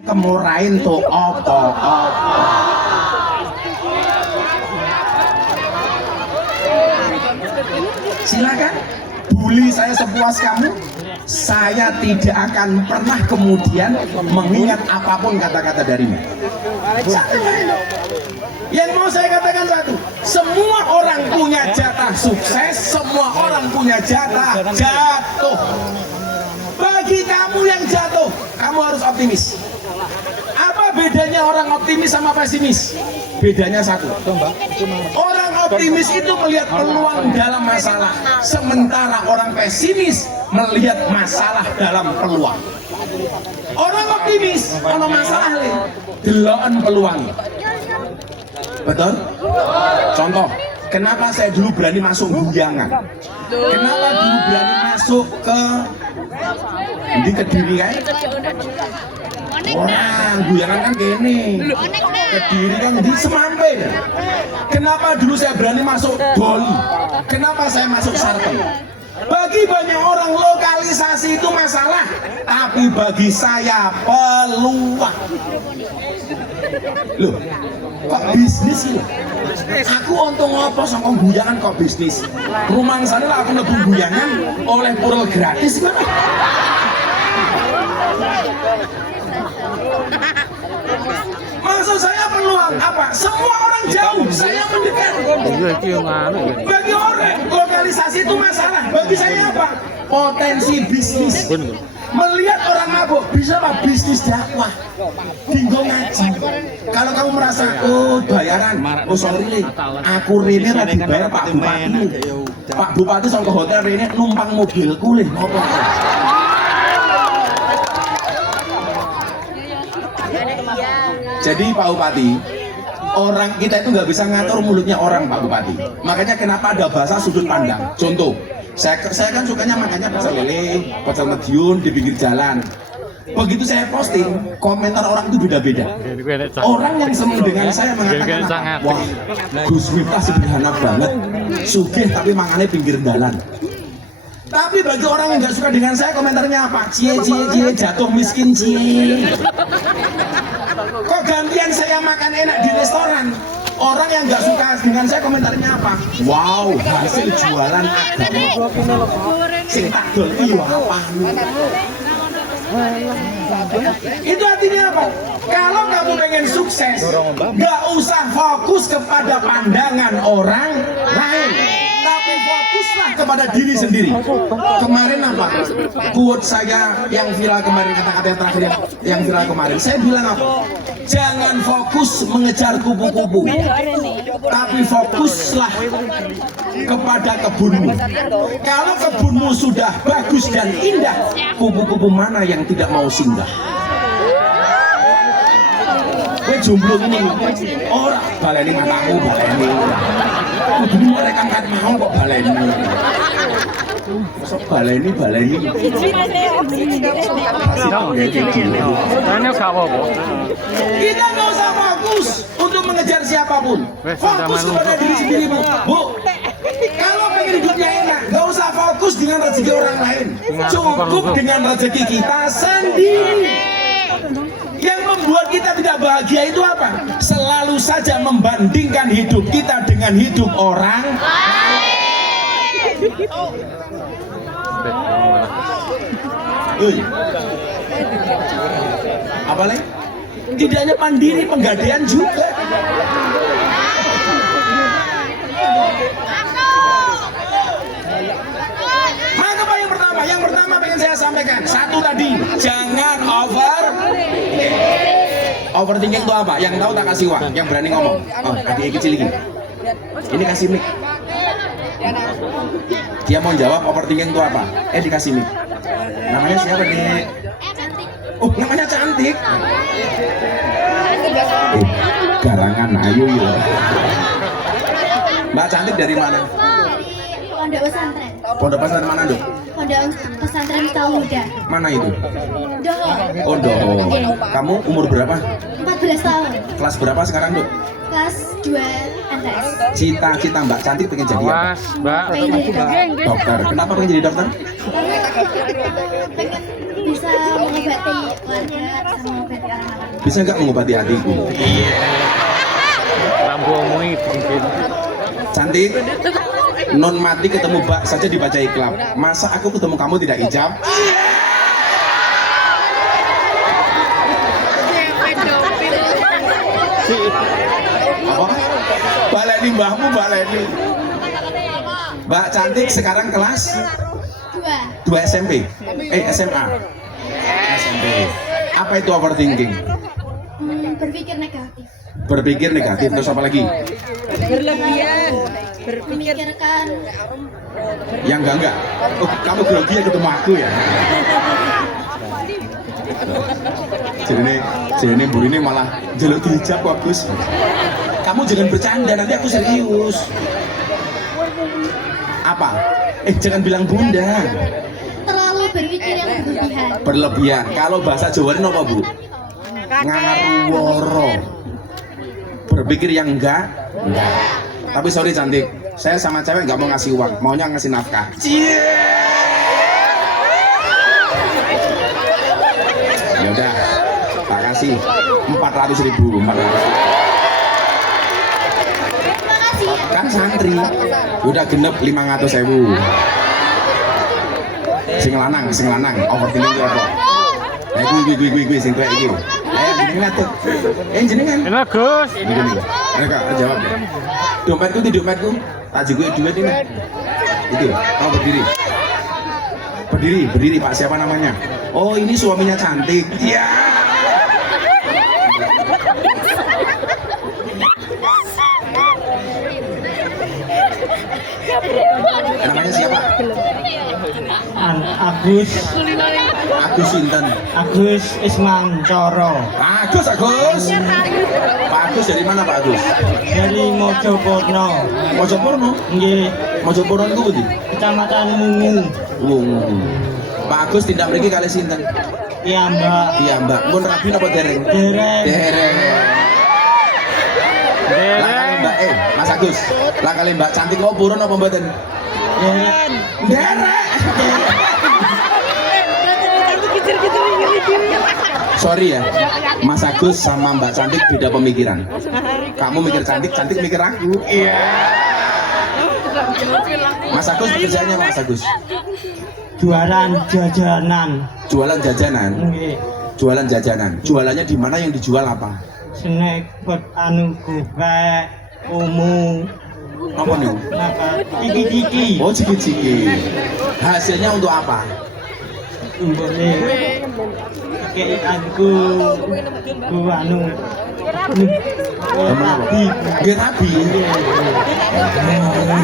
Kemurahin tuh opo. Silakan bully saya sepuas kamu. Saya tidak akan pernah kemudian mengingat apapun kata-kata darimu. Yang mau saya katakan satu, semua orang punya jatah sukses, semua orang punya jatah jatuh. Bagi kamu yang jatuh, kamu harus optimis. Apa bedanya orang optimis sama pesimis? Bedanya satu. Orang optimis itu melihat peluang dalam masalah, sementara orang pesimis melihat masalah dalam peluang. Orang optimis kalau masalah deloken peluang. Betul? Contoh, kenapa saya dulu berani masuk Guyangan? Kenapa dulu berani masuk ke di Kediri kan? Orang Guyangan kan gini, Kediri kan di Semampir. Kenapa dulu saya berani masuk Doli? Kenapa saya masuk Sarten? Bagi banyak orang lokalisasi itu masalah, tapi bagi saya peluang. Loh, kok bisnis sih? Aku untung apa sama Guyangan kok bisnis? Rumah sana lah aku nebung Guyangan oleh purel gratis kan? Maksud saya peluang apa? Semua orang jauh, saya mendekat. Bagi orang lokalisasi itu masalah. Bagi saya apa? Potensi bisnis. Melihat orang mabuk bisa apa? Bisnis dakwah. Tinggal ngaji. Kalau kamu merasa oh bayaran, oh sorry, aku Rene lagi bayar Pak Bupati. Pak Bupati sama ke hotel Rene numpang mobilku lih. Jadi Pak Bupati, orang kita itu nggak bisa ngatur mulutnya orang Pak Bupati. Makanya kenapa ada bahasa sudut pandang. Contoh, saya kan sukanya makannya pecel lele, pecel mediun di pinggir jalan. Begitu saya posting, komentar orang itu beda-beda. Orang yang senang dengan saya mengatakan, wah, Gus Miftah sederhana banget, sugih tapi makannya pinggir jalan. Tapi bagi orang yang nggak suka dengan saya, komentarnya apa? Cie jatuh miskin cie. Kok gantian saya makan enak di restoran? Orang yang nggak suka dengan saya komentarnya apa? Wow, hasil jualan agama. Sing tak dol iki apa? Itu artinya apa? Kalau kamu pengen sukses, nggak usah fokus kepada pandangan orang lain, tapi fokuslah kepada diri sendiri. Kemarin apa? Quote saya yang viral kemarin, kata-kata yang terakhir yang viral kemarin. Saya bilang apa? Jangan fokus mengejar kupu-kupu, tapi fokuslah kepada kebunmu. Kalau kebunmu sudah bagus dan indah, kupu-kupu mana yang tidak mau singgah? Gue jomblo ini, orang baleni mataku baleni. Kudu mereka kan mau kok baleni. Masuk baleni. Kita nggak usah fokus untuk mengejar siapapun. Fokus kepada diri sendiri, Bu. Kalau pengen hidupnya enak, nggak usah fokus dengan rezeki orang lain. Cukup dengan rezeki kita sendiri. Yang membuat kita tidak bahagia itu apa? Selalu saja membandingkan hidup kita dengan hidup orang lain. Apa lagi? Tidak hanya mandiri, penggadaian juga. Maka apa yang pertama? Yang pertama pengen saya sampaikan. Satu tadi, jangan overthinking itu apa? Yang tahu tak kasih uang, yang berani ngomong. Oh, adik kecil ini. Ini kasih mic. Dia mau jawab overthinking itu apa? Dikasih mic. Namanya siapa nih? Oh, namanya cantik. Garangan ayu ya. Mbak Cantik dari mana? Pondok pesantren. Pondok pesantren mana, Dok? Pondok pesantren Tauhuda. Mana itu? Doho. Oh, Doho. Kamu umur berapa? 14 tahun. Kelas berapa sekarang, Dok? Kelas 2 MTS. Cita-cita Mbak Cantik pengen jadi apa? Pengen jadi dokter. Dokter. Kenapa pengen jadi dokter? Karena pengen bisa mengobati keluarga sama mengobati orang lain. Bisa nggak mengobati hatiku? Rambumu mungkin. Cantik. Non mati ketemu bak saja dibaca iklan. Masa aku ketemu kamu tidak ijab? Apa? Baleni mbahmu baleni. Mbak Cantik sekarang kelas 2 SMP. SMA. SMP. Apa itu overthinking? Berpikir negatif. Berpikir negatif terus apa lagi? Berlebihan. Memikirkan Yang enggak. Oh, kamu grogi ya ketemu aku ya. Jadi buru ini malah jaluk dihijab bagus. Kamu jangan bercanda, nanti aku serius. Apa? Jangan bilang bunda. terlalu berpikir yang berlebihan. Berlebihan. Kalau bahasa Jawa ini apa bu? Ngaruworo. Berpikir yang enggak. Tapi sorry Cantik, saya sama cewek nggak mau ngasih uang, maunya ngasih nafkah. Ya udah, tak kasih 400.000. Terima kasih ya. Kan santri, udah genep 500.000. Sing lanang, overthinking itu apa? Gue sing tuwek iki. Ayo jenengan tuh. Jenengan. Enak Gus. Begini. Mereka jawab ya. Dompetku. Taji gue duit ini. Itu, kamu berdiri. Berdiri Pak, siapa namanya? Oh, ini suaminya Cantik. Iya. Namanya siapa? Agus Sinten. Agus Ismantoro Agus. Pak Agus dari mana Pak Agus? dari Mojoporno. Mojoporno. Nggih, Mojoporno itu budi. Kecamatan Mungu. Pak Agus tindak mriki kali sinten? Iya, Mbak. Iya Mbak. Mun rabi napa dereng? Dereng. Lah kali Mbak Mas Agus. Lah kali Mbak Cantik kok purun apa mboten? Dereng. Derek. Sorry ya, Mas Agus sama Mbak Cantik beda pemikiran. Kamu mikir Cantik, Cantik mikir aku. Iya. Mas Agus pekerjaannya apa, Mas Agus? Jualan jajanan. Jualan jajanan. Nggih. Jualan jajanan. Jualannya di mana, yang dijual apa? Snack buat gopek, umu. Apa nih? Napa? Ciki-ciki. Oh, ciki-ciki. Hasilnya untuk apa? Boleh. Kayak aku anu rabi. Gerabi.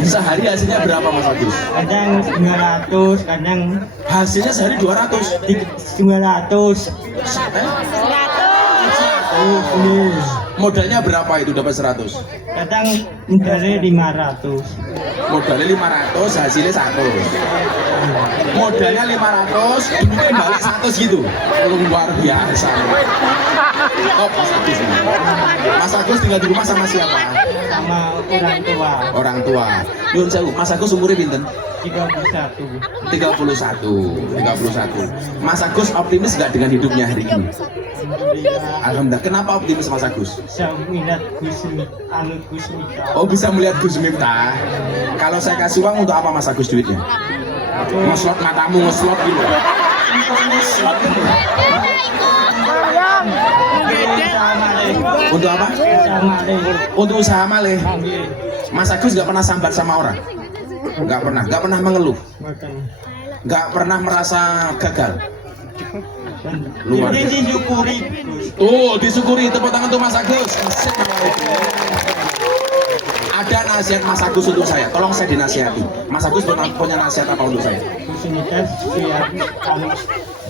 Sehari hasilnya berapa Mas Agus? Kadang 900, kadang Hasilnya sehari 200. 200. Modalnya berapa itu dapat 100? Kadang modalnya 500. Modalnya 500, hasilnya 100. Modalnya 500, duitnya balik 100 gitu. Luar biasa. Oh, Mas Agus. Mas Agus tinggal di rumah sama siapa? Sama orang tua. Orang tua. Nyun sewu, Mas Agus umurnya pinten? 31. 31. Mas Agus optimis nggak dengan hidupnya hari ini? Alhamdulillah. Kenapa optimis Mas Agus? Bisa minat Gusmi, Gusmi. Oh, bisa melihat Gus Miftah. Kalau saya kasih uang untuk apa Mas Agus duitnya? Ngeslot matamu, ngeslot gitu. Ngeslot gitu. Untuk apa? Untuk usaha malih. Mas Agus nggak pernah sambat sama orang? Nggak pernah mengeluh, nggak pernah merasa gagal. Luar biasa. Disyukuri. Disyukuri, tepuk tangan untuk Mas Agus. Ada nasihat Mas Agus untuk saya, tolong saya dinasihati. Mas Agus punya nasihat apa untuk saya?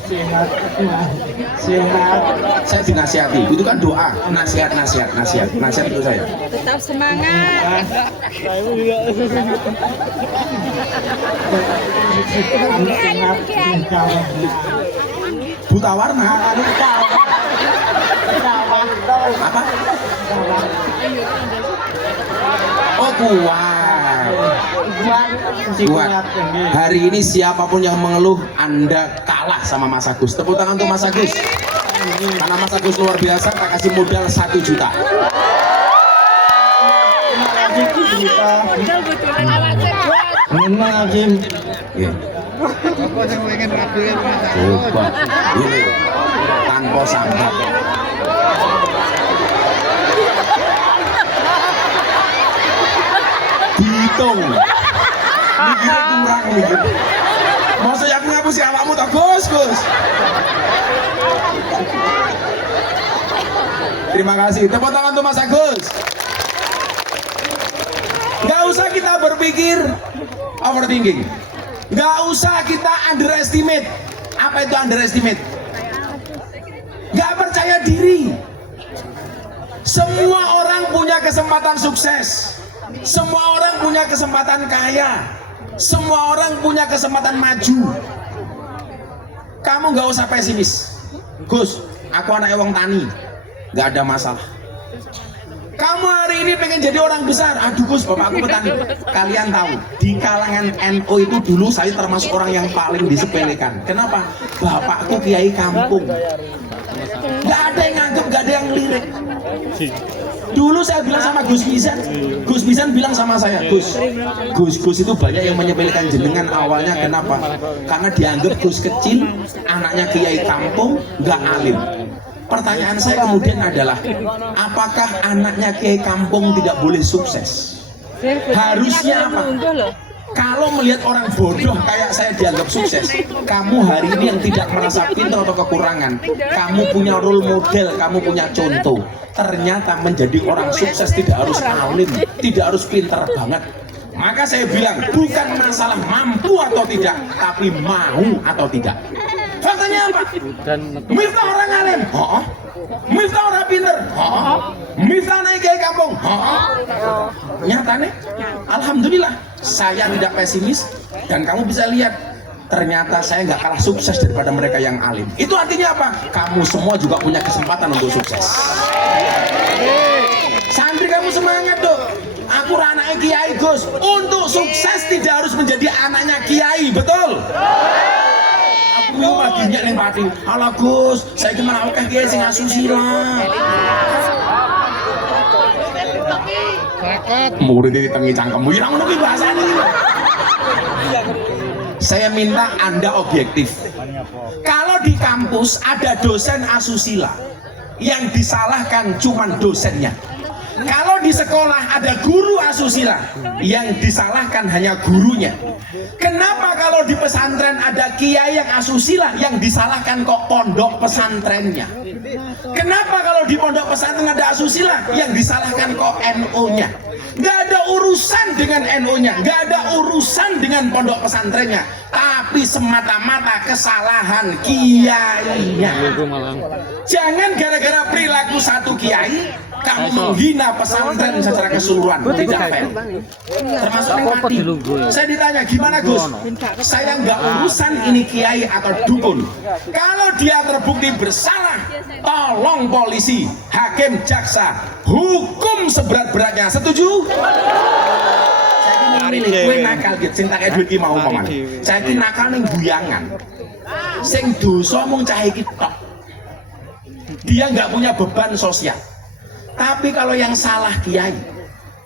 Sehat. Saya dinasihati, itu kan doa. Nasihat untuk saya. Tetap semangat. Buta warna. Apa? Oh, kuat. Hari ini siapapun yang mengeluh, Anda kalah sama Mas Agus. Tepuk tangan untuk Mas Agus. Karena Mas Agus luar biasa, tak kasih modal 1 juta. Terima kasih Gus Mita. Terima kasih. Iya. Coba ini tanpa sambal. Dihitung. Mikirnya kurang mikir. Masa aku ngapusi awakmu tak Gus. Terima kasih. Tepuk tangan untuk Mas Agus. Gak usah kita berpikir overthinking. Gak usah kita underestimate. Apa itu underestimate? Gak percaya diri. Semua orang punya kesempatan sukses. Semua orang punya kesempatan kaya. Semua orang punya kesempatan maju. Kamu gak usah pesimis. Gus, aku anak wong tani, gak ada masalah. Kamu hari ini pengen jadi orang besar. Aduh Gus, bapakku petani. Kalian tahu, di kalangan NU itu dulu saya termasuk orang yang paling disepelekan. Kenapa? Bapakku kiai kampung. Gak ada yang nganggep, gak ada yang lirik. Dulu saya bilang sama Gus Misan bilang sama saya, Gus itu banyak yang menyepelekan jenengan awalnya. Kenapa? Karena dianggap Gus kecil, anaknya kiai kampung, gak alim. Pertanyaan saya kemudian adalah, apakah anaknya kiai kampung tidak boleh sukses? Harusnya apa? Kalau melihat orang bodoh kayak saya dianggap sukses, kamu hari ini yang tidak merasa pintar atau kekurangan, kamu punya role model, kamu punya contoh. Ternyata menjadi orang sukses tidak harus alim, tidak harus pintar banget. Maka saya bilang, bukan masalah mampu atau tidak, tapi mau atau tidak. Faktanya apa? Miftah orang alim, Miftah orang pinter, Miftah naik kiai kampung, nyatanya, alhamdulillah, saya tidak pesimis dan kamu bisa lihat, ternyata saya nggak kalah sukses daripada mereka yang alim. Itu artinya apa? Kamu semua juga punya kesempatan untuk sukses. Santri kamu semangat dong. Aku anaknya kiai Gus. Untuk sukses tidak harus menjadi anaknya kiai, betul? Aku mau baginya nih pati. Ala Gus, saya gimana oke kiai sing asusila. Murid di tengi cangkemmu, yang ngono ki bahasane. Saya minta Anda objektif. Kalau di kampus ada dosen asusila, yang disalahkan cuma dosennya. Kalau di sekolah ada guru asusila, yang disalahkan hanya gurunya. Kenapa kalau di pesantren ada kiai yang asusila, yang disalahkan kok pondok pesantrennya? Kenapa kalau di pondok pesantren ada asusila, yang disalahkan kok NU-nya? Gak ada urusan dengan NU-nya, gak ada urusan dengan pondok pesantrennya, tapi semata-mata kesalahan kiainya. Jangan gara-gara perilaku satu kiai kamu menghina pesantren secara keseluruhan. Tidak fair. Termasuk yang mati. Saya ditanya, gimana Gus? Saya nggak urusan ini kiai atau dukun. Kalau dia terbukti bersalah, tolong polisi, hakim, jaksa hukum seberat-beratnya. Setuju? Saya ini kue nakal gitu, sing tak duit ki mau paman. Saya ini nakal ning guyangan. Sing dosa mung cah iki tok. Dia nggak punya beban sosial. Tapi kalau yang salah kiai,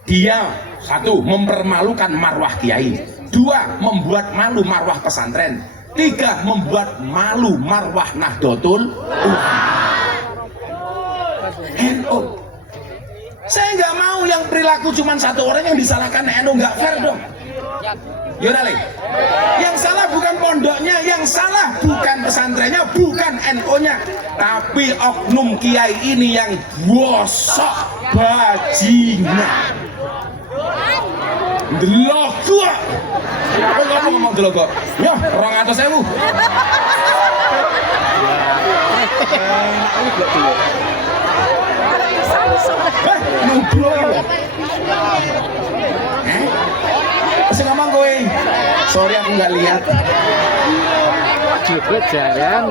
dia satu, mempermalukan marwah kiai, dua, membuat malu marwah pesantren, tiga, membuat malu marwah Nahdlatul NU. Saya nggak mau yang perilaku cuma satu orang yang disalahkan NU, nggak fair dong. Yaudah Le, yang salah bukan pondoknya, yang salah bukan pesantrennya, bukan NU-nya, tapi oknum kiai ini yang bosok bajingan. Delok gua. Apa ngomong delok kok? Yo, 200.000. Nubruk. Masih ngomong kowe. Sorry aku nggak lihat. Juga jarang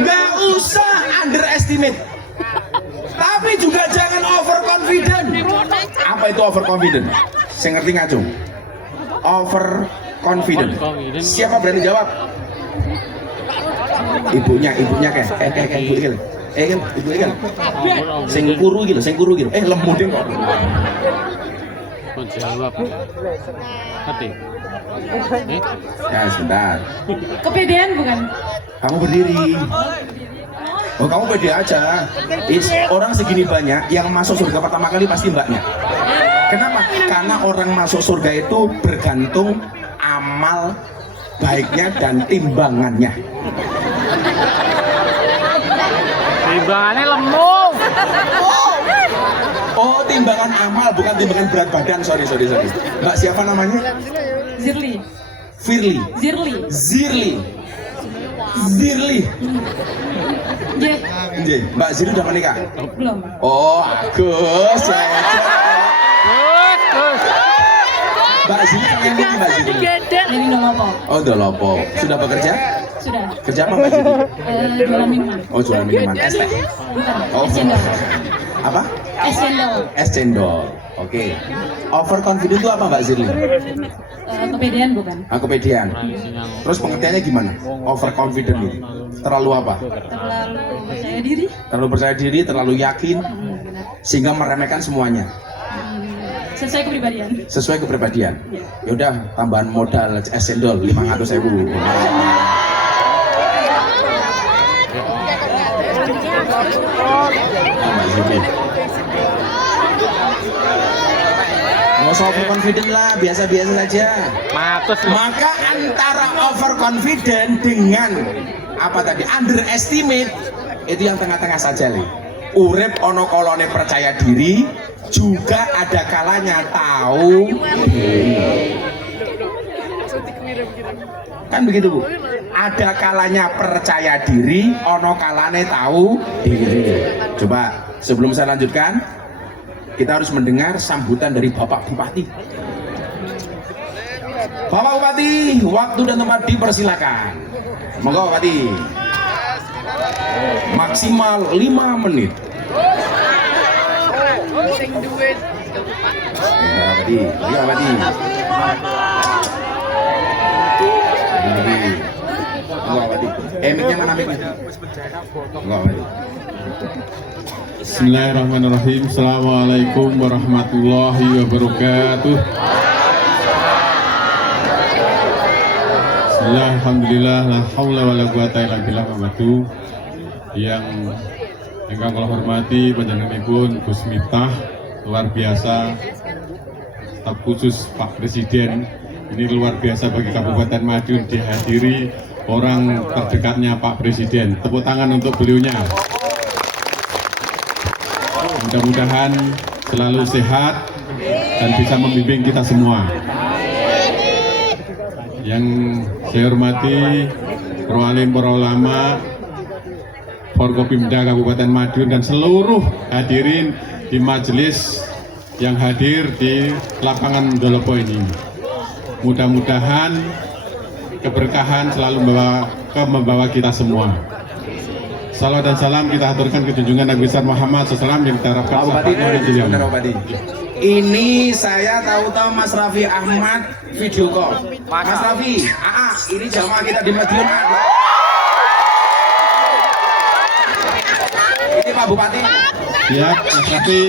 Nggak usah underestimate. Tapi juga jangan overconfident. Apa itu overconfident? Saya ngerti ngacung. Overconfident. Siapa berani jawab? Ibunya kayak ibu ini. kan ibu kan. Sing kuru gitu, lemu deh kok. Kau jawab. Hati. Ya sebentar. Kepedean bukan? Kamu berdiri. Oh kamu pede aja. Orang segini banyak yang masuk surga pertama kali pasti mbaknya. Kenapa? Karena orang masuk surga itu bergantung amal baiknya dan timbangannya. Timbangannya lemu. Oh timbangan amal bukan timbangan berat badan. Sorry. Mbak siapa namanya? Zirli. Firly. Zirli. Ye, Nggih, Mbak Zirli udah menikah? belum. Oh, Agus. Gus. Mbak Zirli kalian ini Mbak Zirli? Jadi nggak apa? Oh, udah lopo. Sudah bekerja? Sudah. Kerja apa Mbak Zirli? Jualan minuman. Oh, jualan minuman. Es teh? Bukan. Oh, Es cendol. apa? Es cendol. Es cendol. Oke. Overconfident itu apa Mbak Zirli? Kepedean bukan? Aku pedian. Terus pengertiannya gimana? Overconfident itu? Terlalu apa? Terlalu percaya diri. Terlalu percaya diri, terlalu yakin, Benar. sehingga meremehkan semuanya. Sesuai kepribadian. Sesuai kepribadian. Yaudah, tambahan modal es cendol 500.000. Mbak Zirli. Nggak usah overconfident lah, biasa-biasa saja. Matus lu. Maka antara overconfident dengan apa tadi underestimate itu yang tengah-tengah saja nih. Urip ono kolone percaya diri, juga ada kalanya tahu diri. Kan begitu Bu? Ada kalanya percaya diri, ono kalane tahu diri. Coba sebelum saya lanjutkan, kita harus mendengar sambutan dari Bapak Bupati. Bapak Bupati, waktu dan tempat dipersilakan. Monggo Bupati. Maksimal 5 menit. Ya Bupati, Monggo Bupati. Mic-nya mana mic-nya? Monggo Bupati. Bismillahirrahmanirrahim. Assalamualaikum warahmatullahi wabarakatuh. Bismillah, alhamdulillah, la haula wala quwata illa billah. Yang ingkang kula hormati panjenenganipun Gus Miftah, luar biasa. Staf khusus Pak Presiden, ini luar biasa bagi Kabupaten Madiun dihadiri orang terdekatnya Pak Presiden. Tepuk tangan untuk beliaunya. Mudah-mudahan selalu sehat dan bisa membimbing kita semua. Yang saya hormati para alim, para ulama, Forkopimda Kabupaten Madiun dan seluruh hadirin di majelis yang hadir di lapangan Dolopo ini. Mudah-mudahan keberkahan selalu membawa kita semua. Salam dan salam kita aturkan ke junjungan Nabi besar Muhammad SAW yang kita harapkan. Pak Bupati, sebentar Pak Bupati. Ini saya tahu-tahu Mas Raffi Ahmad video call. Mas Raffi, ini jamaah kita di Madiun. Ini Pak Bupati. Siap, Mas Raffi.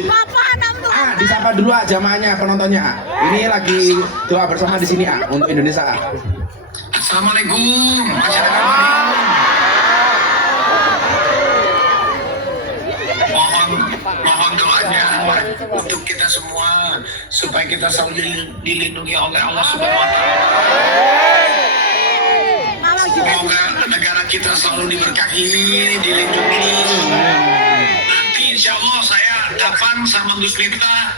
Disapa dulu jamaahnya, penontonnya. Ini lagi doa bersama di sini untuk Indonesia. Assalamualaikum masyarakat Madiun. Mohon doanya untuk kita semua supaya kita selalu dilindungi oleh Allah Subhanahu wa Ta'ala. Semoga negara kita selalu diberkahi, dilindungi. Nanti insya Allah saya dapat sama Gus Miftah,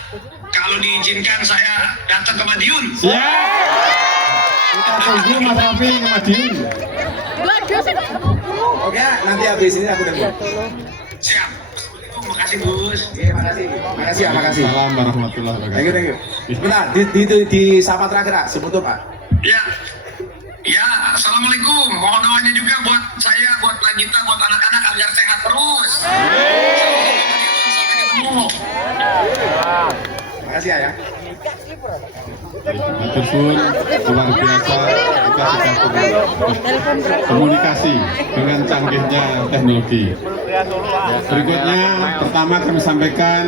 kalau diizinkan saya datang ke Madiun. Kita tunggu Mas Raffi ke Madiun. Oke, nanti habis ini aku tunggu. Siap. Makasih Gus. Iya, makasih. Makasih ya, makasih. Assalamualaikum warahmatullahi Thank you, wabarakatuh. thank you. Benar, di sapa terakhir, sebut tuh Pak. Ya, ya. Assalamualaikum. Mohon doanya juga buat saya, buat Lagita, buat anak-anak agar sehat terus. Sampai ketemu. Makasih ya. Matur suwun, luar biasa kita sudah komunikasi dengan canggihnya teknologi. Berikutnya, pertama kami sampaikan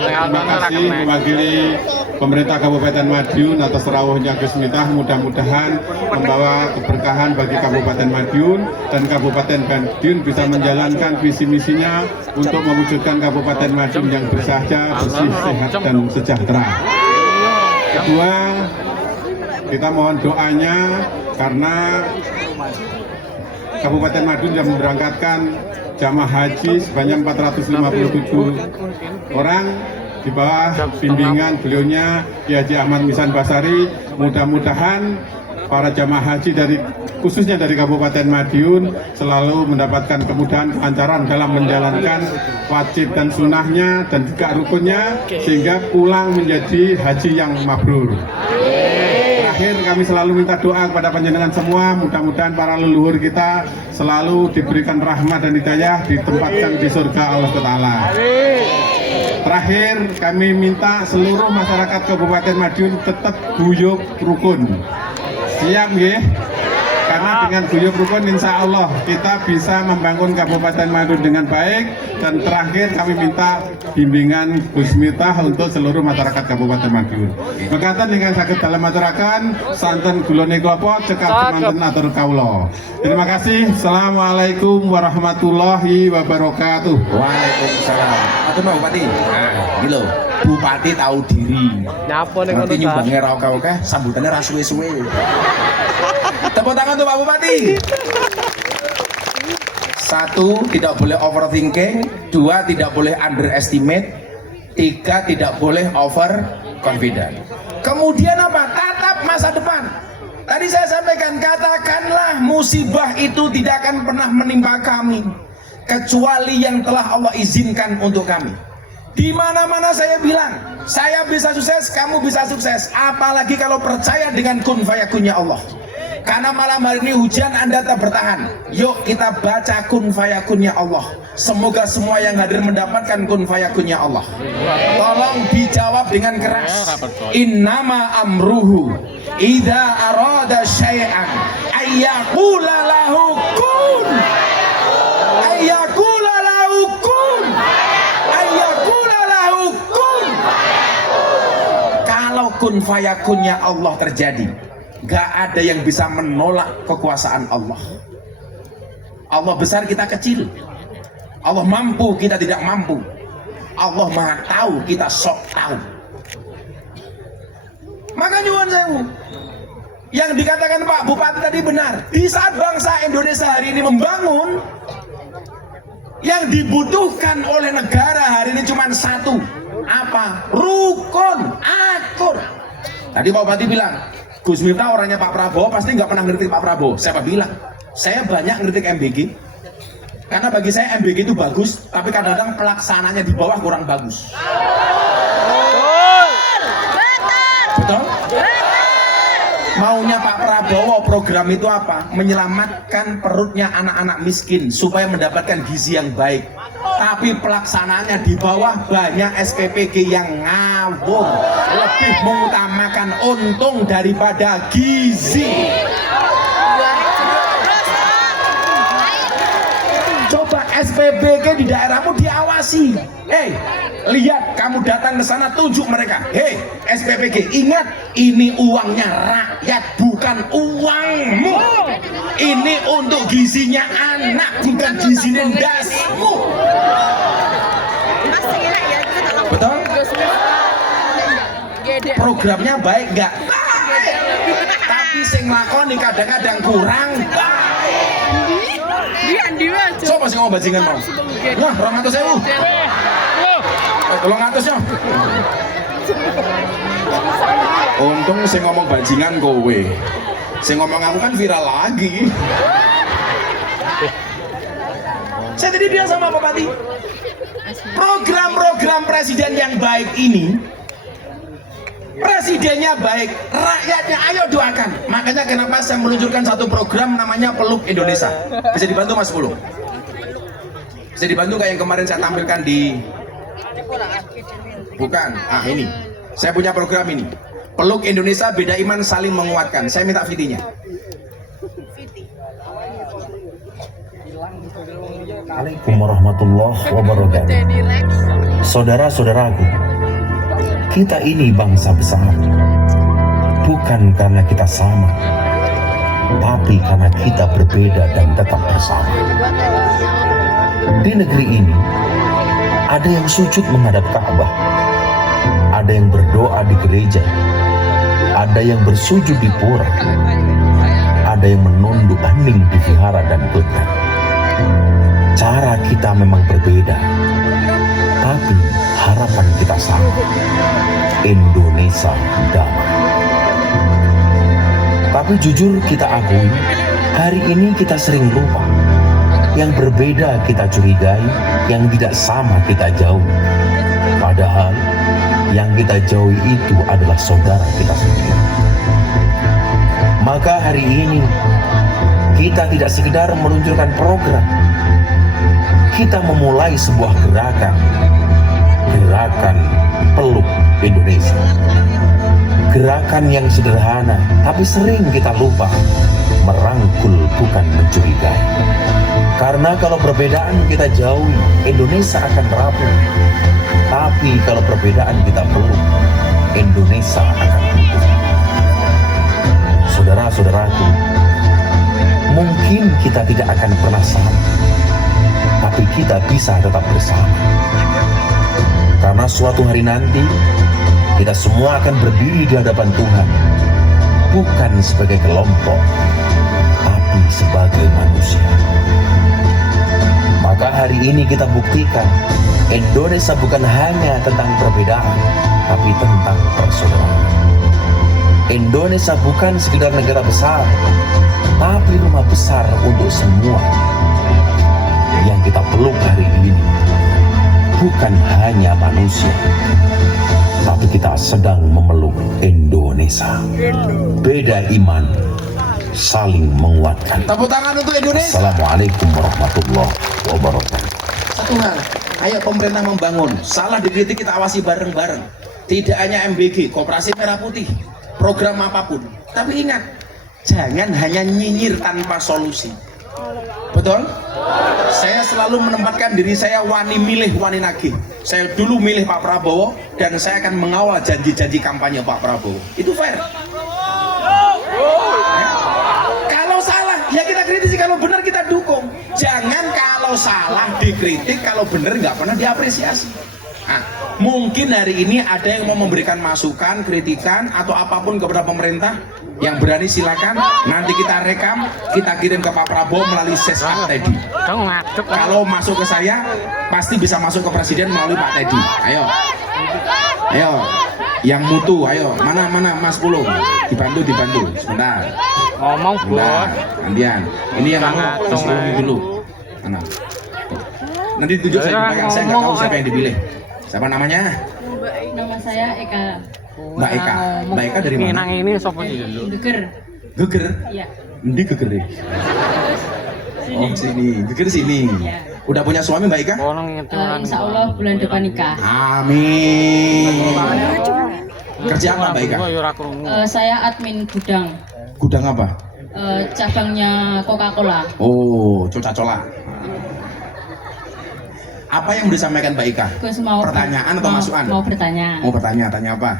terima kasih mewakili pemerintah Kabupaten Madiun atas rawuhnya Gus Miftah, mudah-mudahan membawa keberkahan bagi Kabupaten Madiun dan Kabupaten Madiun bisa menjalankan visi misinya untuk mewujudkan Kabupaten Madiun yang bersahaja, bersih, sehat dan sejahtera. Kedua, kita mohon doanya karena Kabupaten Madiun yang memberangkatkan jamaah haji sebanyak 457 orang di bawah bimbingan beliaunya Ki Haji Ahmad Misan Basari. Mudah-mudahan para jamaah haji khususnya dari Kabupaten Madiun selalu mendapatkan kemudahan, kelancaran dalam menjalankan wajib dan sunnahnya dan juga rukunnya sehingga pulang menjadi haji yang mabrur. Terakhir, kami selalu minta doa kepada panjenengan semua, mudah-mudahan para leluhur kita selalu diberikan rahmat dan hidayah, ditempatkan di surga Allah Ta'ala. Terakhir, kami minta seluruh masyarakat Kabupaten Madiun tetap guyub rukun. Siap nggih? Karena dengan guyub rukun insya Allah kita bisa membangun Kabupaten Madiun dengan baik. Dan terakhir kami minta bimbingan Gus Miftah untuk seluruh masyarakat Kabupaten Madiun. Berkatan dengan sakit dalam masyarakat, santen gulone klopo, cekap kemanten atur kaulo. Terima kasih. Assalamualaikum warahmatullahi wabarakatuh. Waalaikumsalam. Atur Pak Bupati. Nah, gitu. Bupati tahu diri. Nanti nyumbangnya oke, sambutannya rasuwe-suwe. Tepuk tangan untuk Pak Bupati. 1. Tidak boleh overthinking. 2. Tidak boleh underestimate. 3. Tidak boleh over confident. Kemudian apa? Tatap masa depan. Tadi saya sampaikan, katakanlah musibah itu tidak akan pernah menimpa kami kecuali yang telah Allah izinkan untuk kami. Di mana-mana saya bilang, saya bisa sukses, kamu bisa sukses. Apalagi kalau percaya dengan kun fayakunnya Allah. Karena malam hari ini hujan, Anda tak bertahan. Yuk kita baca kun fayakunnya Allah. Semoga semua yang hadir mendapatkan kun fayakunnya Allah. Tolong dijawab dengan keras. Innama amruhu idza arada syai'an ayyaqula lahu kun. Ayyaqula lahu kun. Ayyaqula lahu kun. Kalau kun fayakunnya Allah terjadi, gak ada yang bisa menolak kekuasaan Allah. Allah besar, kita kecil. Allah mampu, kita tidak mampu. Allah maha tahu, kita sok tahu. Maka nyuwun sewu, yang dikatakan Pak Bupati tadi benar. Di saat bangsa Indonesia hari ini membangun, yang dibutuhkan oleh negara hari ini cuma satu. Apa? Rukun, akur. Tadi Pak Bupati bilang, Gus Miftah orangnya Pak Prabowo, pasti nggak pernah ngeritik Pak Prabowo. Siapa bilang? Saya banyak ngeritik MBG. Karena bagi saya MBG itu bagus, tapi kadang-kadang pelaksananya di bawah kurang bagus. Betul? Maunya Pak Prabowo program itu apa? Menyelamatkan perutnya anak-anak miskin supaya mendapatkan gizi yang baik. Tapi pelaksanaannya di bawah banyak SPPG yang ngawur, lebih mengutamakan untung daripada gizi. Coba SPBG di daerahmu diawasi. Lihat, kamu datang ke sana, tunjuk mereka. SPBG, ingat, ini uangnya rakyat, bukan uangmu. Ini untuk gizinya anak, bukan gizinya dasmu. Betul? Programnya baik nggak? Tapi sing lakoni kadang-kadang kurang baik. Coba sih ngomong bajingan mau. Wah, 200.000. Tolong atasnya. Untung sing ngomong bajingan kowe. Sing ngomong aku kan viral lagi. Saya tadi bilang sama Pak Bupati, program-program presiden yang baik ini, presidennya baik, rakyatnya ayo doakan. Makanya kenapa saya meluncurkan satu program namanya Peluk Indonesia. Bisa dibantu Mas Puluh? Bisa dibantu kayak yang kemarin saya tampilkan di... Bukan, ini. Saya punya program ini. Peluk Indonesia, beda iman, saling menguatkan. Saya minta VT-nya. Assalamualaikum warahmatullahi wabarakatuh. Saudara-saudaraku, kita ini bangsa besar, bukan karena kita sama, tapi karena kita berbeda dan tetap bersama. Di negeri ini, ada yang sujud menghadap Ka'bah, ada yang berdoa di gereja, ada yang bersujud di pura, ada yang menunduk hening di vihara dan kelenteng. Cara kita memang berbeda, tapi harapan kita sama. Indonesia damai. Tapi jujur kita akui, hari ini kita sering lupa. Yang berbeda kita curigai, yang tidak sama kita jauh. Padahal yang kita jauhi itu adalah saudara kita sendiri. Maka hari ini kita tidak sekedar meluncurkan program, kita memulai sebuah gerakan peluk Indonesia. Gerakan yang sederhana, tapi sering kita lupa, merangkul bukan mencurigai. Karena kalau perbedaan kita jauhi, Indonesia akan rapuh. Tapi kalau perbedaan kita peluk, Indonesia akan utuh. Saudara-saudaraku, mungkin kita tidak akan pernah sama, tapi kita bisa tetap bersama. Karena suatu hari nanti, kita semua akan berdiri di hadapan Tuhan, bukan sebagai kelompok, tapi sebagai manusia. Maka hari ini kita buktikan, Indonesia bukan hanya tentang perbedaan, tapi tentang persaudaraan. Indonesia bukan sekedar negara besar, tapi rumah besar untuk semua. Yang kita peluk hari ini bukan hanya manusia, tapi kita sedang memeluk Indonesia. Beda iman, saling menguatkan. Tepuk tangan untuk Indonesia. Assalamualaikum warahmatullahi wabarakatuh. Satu hal, ayo pemerintah membangun. Salah dikritik kita awasi bareng-bareng. Tidak hanya MBG, Koperasi Merah Putih, program apapun. Tapi ingat, jangan hanya nyinyir tanpa solusi. Betul? Saya selalu menempatkan diri saya wani milih, wani nagih. Saya dulu milih Pak Prabowo dan saya akan mengawal janji-janji kampanye Pak Prabowo. Itu fair. Ya. Kalau salah, ya kita kritisi. Kalau benar kita dukung. Jangan kalau salah dikritik, kalau benar nggak pernah diapresiasi. Nah, mungkin hari ini ada yang mau memberikan masukan, kritikan atau apapun kepada pemerintah. Yang berani silakan, nanti kita rekam, kita kirim ke Pak Prabowo melalui Sescap Teddy. Kalau masuk ke saya, pasti bisa masuk ke Presiden melalui Pak Teddy. Ayo, yang mutu, ayo, mana Mas Pulung, dibantu, sebentar. Ngomong Sebentar, gantian. Ini yang mau Mas Pulung dulu. Mana? Nanti tunjuk saya nggak tahu siapa yang dipilih. Siapa namanya? Nama saya Eka. Mbak Eka dari mana? Ini sopo sih dulu? Geger. Geger? Iya. Di Geger ya? Oh sini, Geger sini. Iya. Udah punya suami Mbak Ika? Insya Allah bulan depan nikah. Amin. Kerja apa Mbak Ika? Saya admin gudang. Gudang apa? Cabangnya Coca-Cola. Oh, coca-cola. Apa yang mau disampaikan Mbak Ika? Pertanyaan atau masukan? Mau bertanya. Mau bertanya, tanya apa?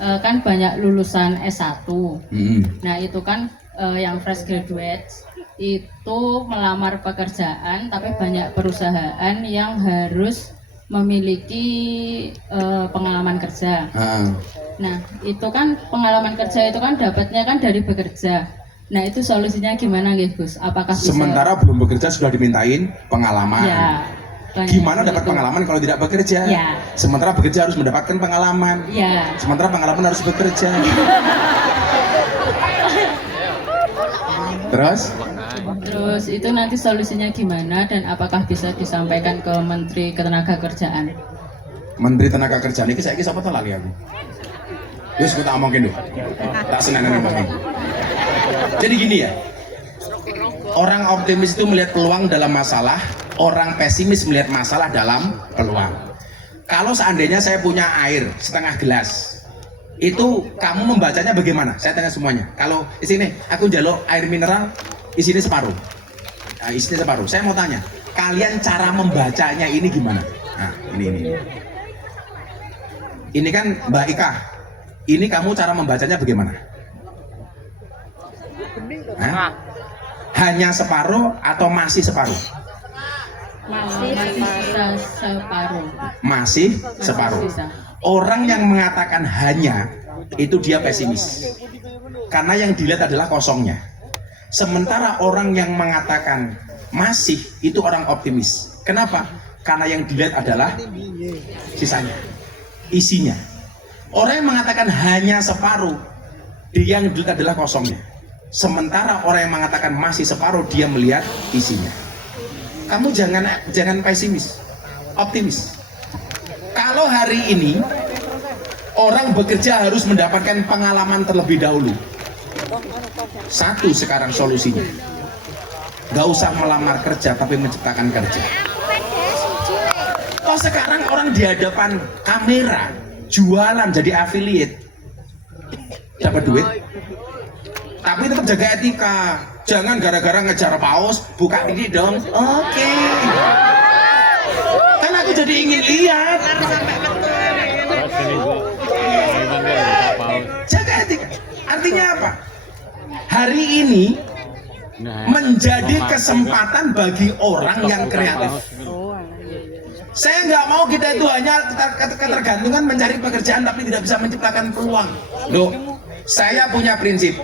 Kan banyak lulusan S1. Nah itu kan yang fresh graduate itu melamar pekerjaan, tapi banyak perusahaan yang harus memiliki pengalaman kerja. Nah itu kan pengalaman kerja itu kan dapatnya kan dari bekerja. Nah itu solusinya gimana Gus? Apakah bisa... Sementara belum bekerja sudah dimintain pengalaman. Ya. Gimana dapat pengalaman kalau tidak bekerja? Ya. Sementara bekerja harus mendapatkan pengalaman. Ya. Sementara pengalaman harus bekerja. Terus itu nanti solusinya gimana dan apakah bisa disampaikan ke Menteri Ketenagakerjaan? Menteri Tenaga Kerjaan ini saya siapa tahu lali aku. Yus kita omongin dulu. Tak senang ngomongin. Jadi gini ya. Orang optimis itu melihat peluang dalam masalah, orang pesimis melihat masalah dalam peluang. Kalau seandainya saya punya air setengah gelas, Itu kamu membacanya bagaimana? Saya tanya semuanya. Kalau di sini aku jaluk air mineral, isinya separuh. Nah, isinya separuh. Saya mau tanya, kalian cara membacanya ini gimana? Nah, ini. Ini kan Mbak Ika. Ini kamu cara membacanya bagaimana? Hah? Hanya separuh atau masih separuh? Masih separuh. Masih separuh. Orang yang mengatakan hanya itu dia pesimis, karena yang dilihat adalah kosongnya. Sementara orang yang mengatakan masih itu orang optimis. Kenapa? Karena yang dilihat adalah sisanya, isinya. Orang yang mengatakan hanya separuh, dia yang dilihat adalah kosongnya. Sementara orang yang mengatakan masih separuh, dia melihat isinya. Kamu jangan pesimis, optimis. Kalau hari ini orang bekerja harus mendapatkan pengalaman terlebih dahulu. Satu sekarang solusinya, gak usah melamar kerja tapi menciptakan kerja. Oh sekarang orang di hadapan kamera jualan jadi affiliate, dapat duit, tapi tetap jaga etika. Jangan gara-gara ngejar paus buka ini dong. Oke. Kan aku jadi ingin lihat. Jaga etika. Artinya apa? Hari ini menjadi kesempatan bagi orang yang kreatif. Saya nggak mau kita itu hanya ketergantungan mencari pekerjaan tapi tidak bisa menciptakan peluang. Loh, saya punya prinsip.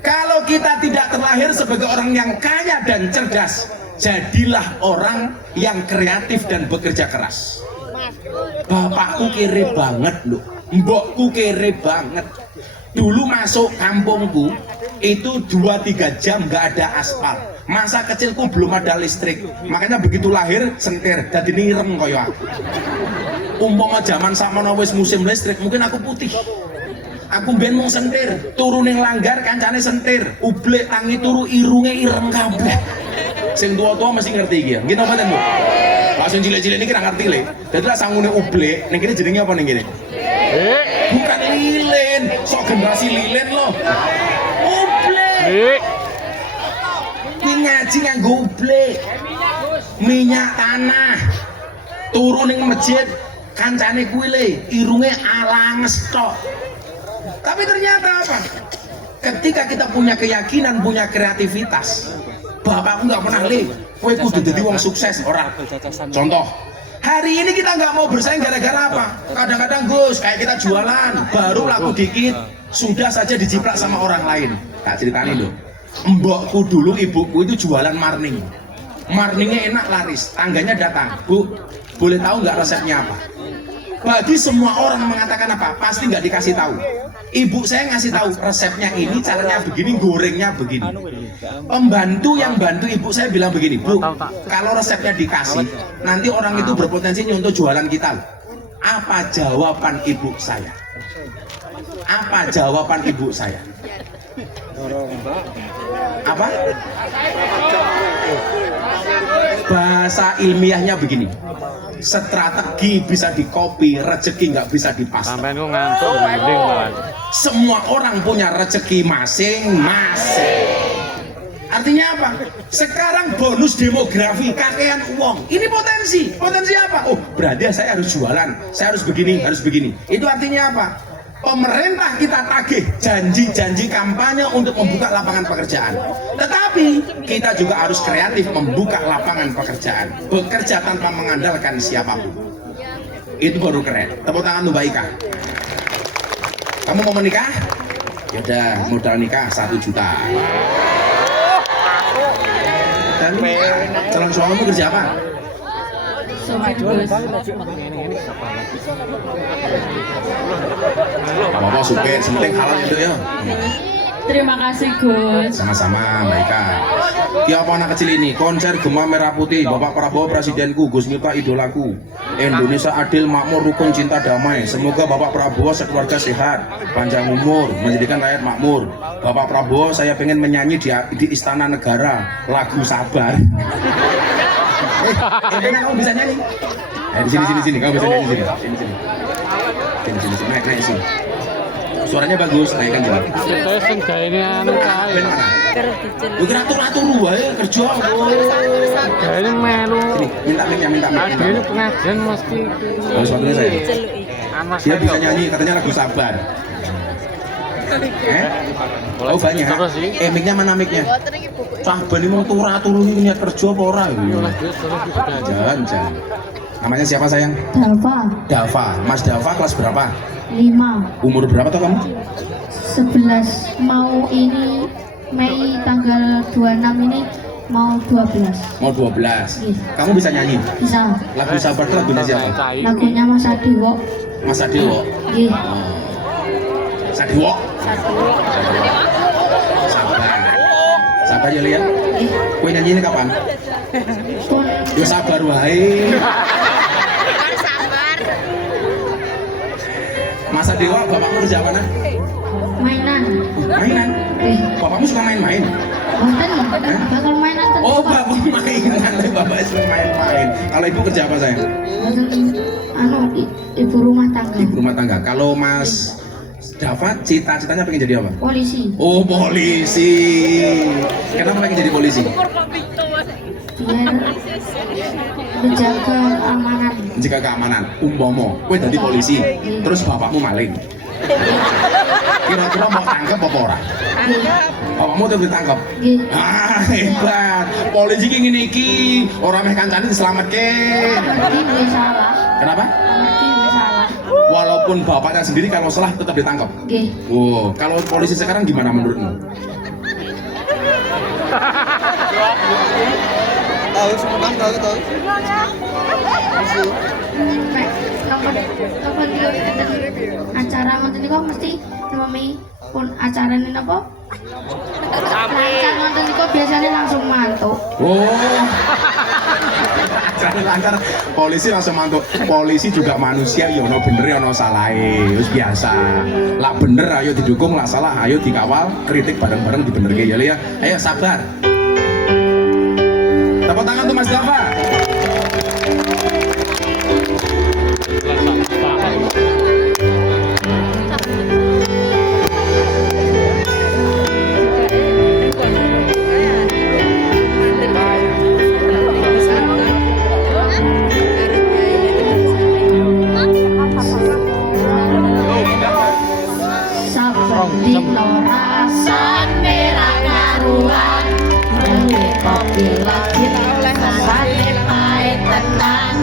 Kalau kita tidak terlahir sebagai orang yang kaya dan cerdas, jadilah orang yang kreatif dan bekerja keras. Bapakku kere banget loh, mbokku kere banget. Dulu masuk kampungku itu 2-3 jam nggak ada aspal. Masa kecilku belum ada listrik, makanya begitu lahir sentir jadi nirem koyo aku. Umpama zaman sakmono wis musim listrik mungkin aku putih. Aku ben mung sentir, turu ning langgar kancane sentir, ublek tangi turu irunge ireng kabeh. Sing tua-tua mesti ngerti iki ya. Nggih napa ten, Bu? Lah sing cilik-cilik niki ra ngerti le. Dadi lah sangune ublek, ning kene jenenge apa ning kene? Bukan lilin, sok generasi lilin loh. Ublek. Kuwi ngaji nganggo ublek. Minyak tanah. Turu ning masjid kancane kuwi le, irunge alanges tok. Tapi ternyata apa? Ketika kita punya keyakinan, punya kreativitas, bapakku nggak pernah kowe kudu dadi wong sukses orang. Contoh, hari ini kita nggak mau bersaing gara-gara apa? Kadang-kadang Gus, kayak kita jualan, baru laku dikit, sudah saja dijiplak sama orang lain. Tak ceritani loh. Mbokku dulu, ibuku itu jualan marning. Marningnya enak laris, tangganya datang. Bu, boleh tahu nggak resepnya apa? Bagi semua orang mengatakan apa? Pasti nggak dikasih tahu. Ibu saya ngasih tahu resepnya ini, caranya begini, gorengnya begini. Pembantu yang bantu ibu saya bilang begini, Bu, kalau resepnya dikasih, nanti orang itu berpotensi untuk jualan kita. Apa jawaban ibu saya? Apa jawaban ibu saya? Apa? Bahasa ilmiahnya begini. Strategi bisa di-copy, rezeki nggak bisa dipasang. Sampai aku ngantuk mending banget. Semua orang punya rezeki masing-masing. Artinya apa? Sekarang bonus demografi, kakean uang. Ini potensi. Potensi apa? Oh, berarti saya harus jualan, saya harus begini, harus begini. Itu artinya apa? Pemerintah kita tagih janji-janji kampanye untuk membuka lapangan pekerjaan. Tetapi kita juga harus kreatif membuka lapangan pekerjaan. Bekerja tanpa mengandalkan siapapun. Itu baru keren. Tepuk tangan untuk Mbak Ika. Kamu mau menikah? Yaudah, modal nikah 1 juta. Dan calon suamimu kerja apa? Sopir bus. Apa supir, penting halal itu ya. Terima kasih Gus. Sama-sama Mbak Ika. Ki apa anak kecil ini? Konser Gema Merah Putih, Bapak Prabowo presidenku, Gus Miftah idolaku. Indonesia adil, makmur, rukun, cinta, damai. Semoga Bapak Prabowo sekeluarga sehat, panjang umur, menjadikan rakyat makmur. Bapak Prabowo saya pengen menyanyi di Istana Negara lagu Sabar. Kamu bisa nyanyi? Di sini, kamu bisa nyanyi di sini. Sini, naik sini. Suaranya bagus, naikkan coba. Kita sing gawe ini anu kae. Ben mana? Lu kira atur wae kerja. Gawe ini melu. Minta mic, minta mic. Ada ini pengajian mesti. Harus waktunya saya. Amas Dia bisa nyanyi, katanya lagu sabar. Oh banyak. Mic-nya mana mic-nya? Sabar ini mau turu ini niat kerja apa ora? Jangan. Namanya siapa sayang? Dalva Dava. Mas Dava kelas berapa? 5 Umur berapa tuh kamu? 11 mau ini Mei tanggal 26 ini mau 12. Mau 12. Iya. Kamu bisa nyanyi? Bisa. Lagu sabar itu lagunya siapa? Lagunya Mas Adiwo. Mas Adewo. Nggih. Sadewo. Sabar. Sabar ya lihat. Kue nyanyi ini kapan? Pun Yo sabar wae. Mas Adewo, bapakmu kerja mana? mainan. Mainan. Bapakmu suka main-main? Wonten bakal mainan terus. Oh, bapak mainan, bapak suka main-main. Kalau ibu kerja apa sayang? Ibu rumah tangga. Ibu rumah tangga. Kalau Mas Dava, cita-citanya pengen jadi apa? Polisi. Oh, polisi. Kenapa pengen jadi polisi? Biar menjaga keamanan. Jika keamanan, umpomo, kowe dadi polisi, terus bapakmu maling. Kira-kira mau tangkap apa ora? Bapakmu tuh ditangkap. Nggih. Ah, hebat. Polisi ki ngene iki, ora meh kancane diselametke. Ini nggak salah. Kenapa? Ini nggak salah. Walaupun bapaknya sendiri kalau salah tetap ditangkap. Nggih. Oh, kalau polisi sekarang gimana menurutmu? Tahu semua tahu. Nek kapan dia acara ngoten niku mesti mami pun acara ini apa? Lancar ngoten niku biasanya langsung mantuk. Oh. Jadi lancar, polisi langsung mantuk. Polisi juga manusia, ya ono bener ya ono salahe, wis biasa. Lah bener ayo didukung, lah salah ayo dikawal, kritik bareng-bareng dibenerke ya ya. Ayo sabar. Tepuk tangan tuh Mas Dava. Saben rasane ra karuan, kopi lagi rasane pahit tenan.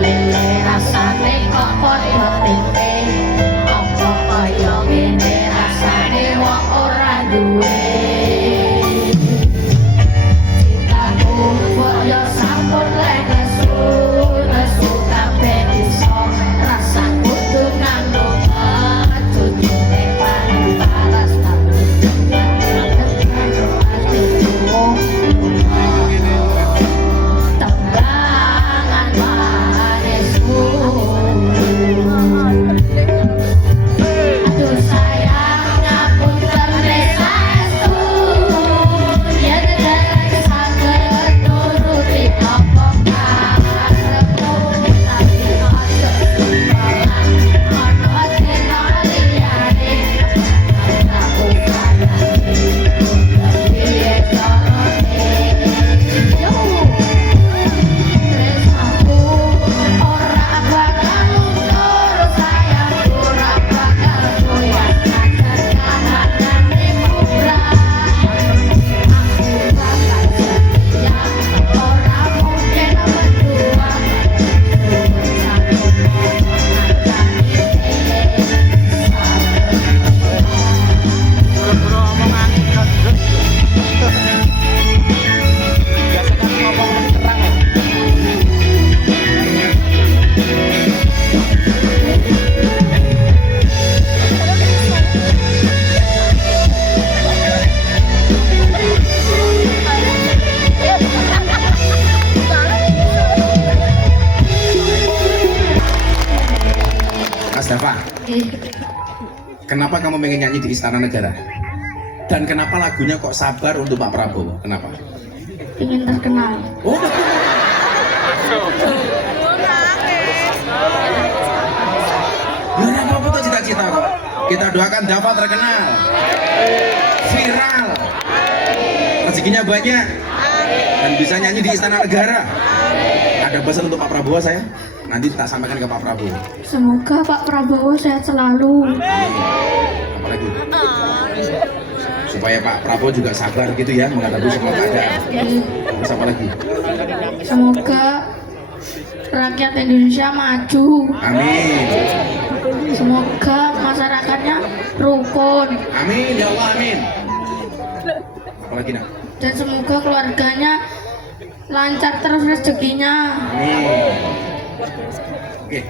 Lele rasane kok koyo tempe, opo koyo ngene rasane wong ora duwe. Cintaku koyo sampun lesu, lesu kabeh iso rasa kudu nganggo cujune panas tembangan manisku. Aduh sayang ngapunten resaestu, yen derek saged nuruti apa karepmu, tapi ojo sumbangan ana dina liyane. Aku kanane piye carane yo tresnaku ora bakal luntur, sayangku ora bakal goyah kahanane murah. Aku bakal setia, ora mungkin berdua. Mas Dava, kenapa kamu pengen nyanyi di Istana Negara? Dan kenapa lagunya kok sabar untuk Pak Prabowo? Kenapa? Ingin terkenal. Oh, ya apa-apa tuh cita-cita dikasih tahu. Kita doakan dapat terkenal, viral, rezekinya banyak, dan bisa nyanyi di Istana Negara. Ada pesan untuk Pak Prabowo saya? Nanti tak sampaikan ke Pak Prabowo. Semoga Pak Prabowo sehat selalu. Apalagi supaya Pak Prabowo juga sabar gitu ya menghadapi semua keadaan. Terus apa lagi? Semoga rakyat Indonesia maju. Amin. Semoga masyarakatnya rukun. Amin ya Allah, amin. Apalagi nak? Dan semoga keluarganya lancar terus rezekinya. Amin. Oke,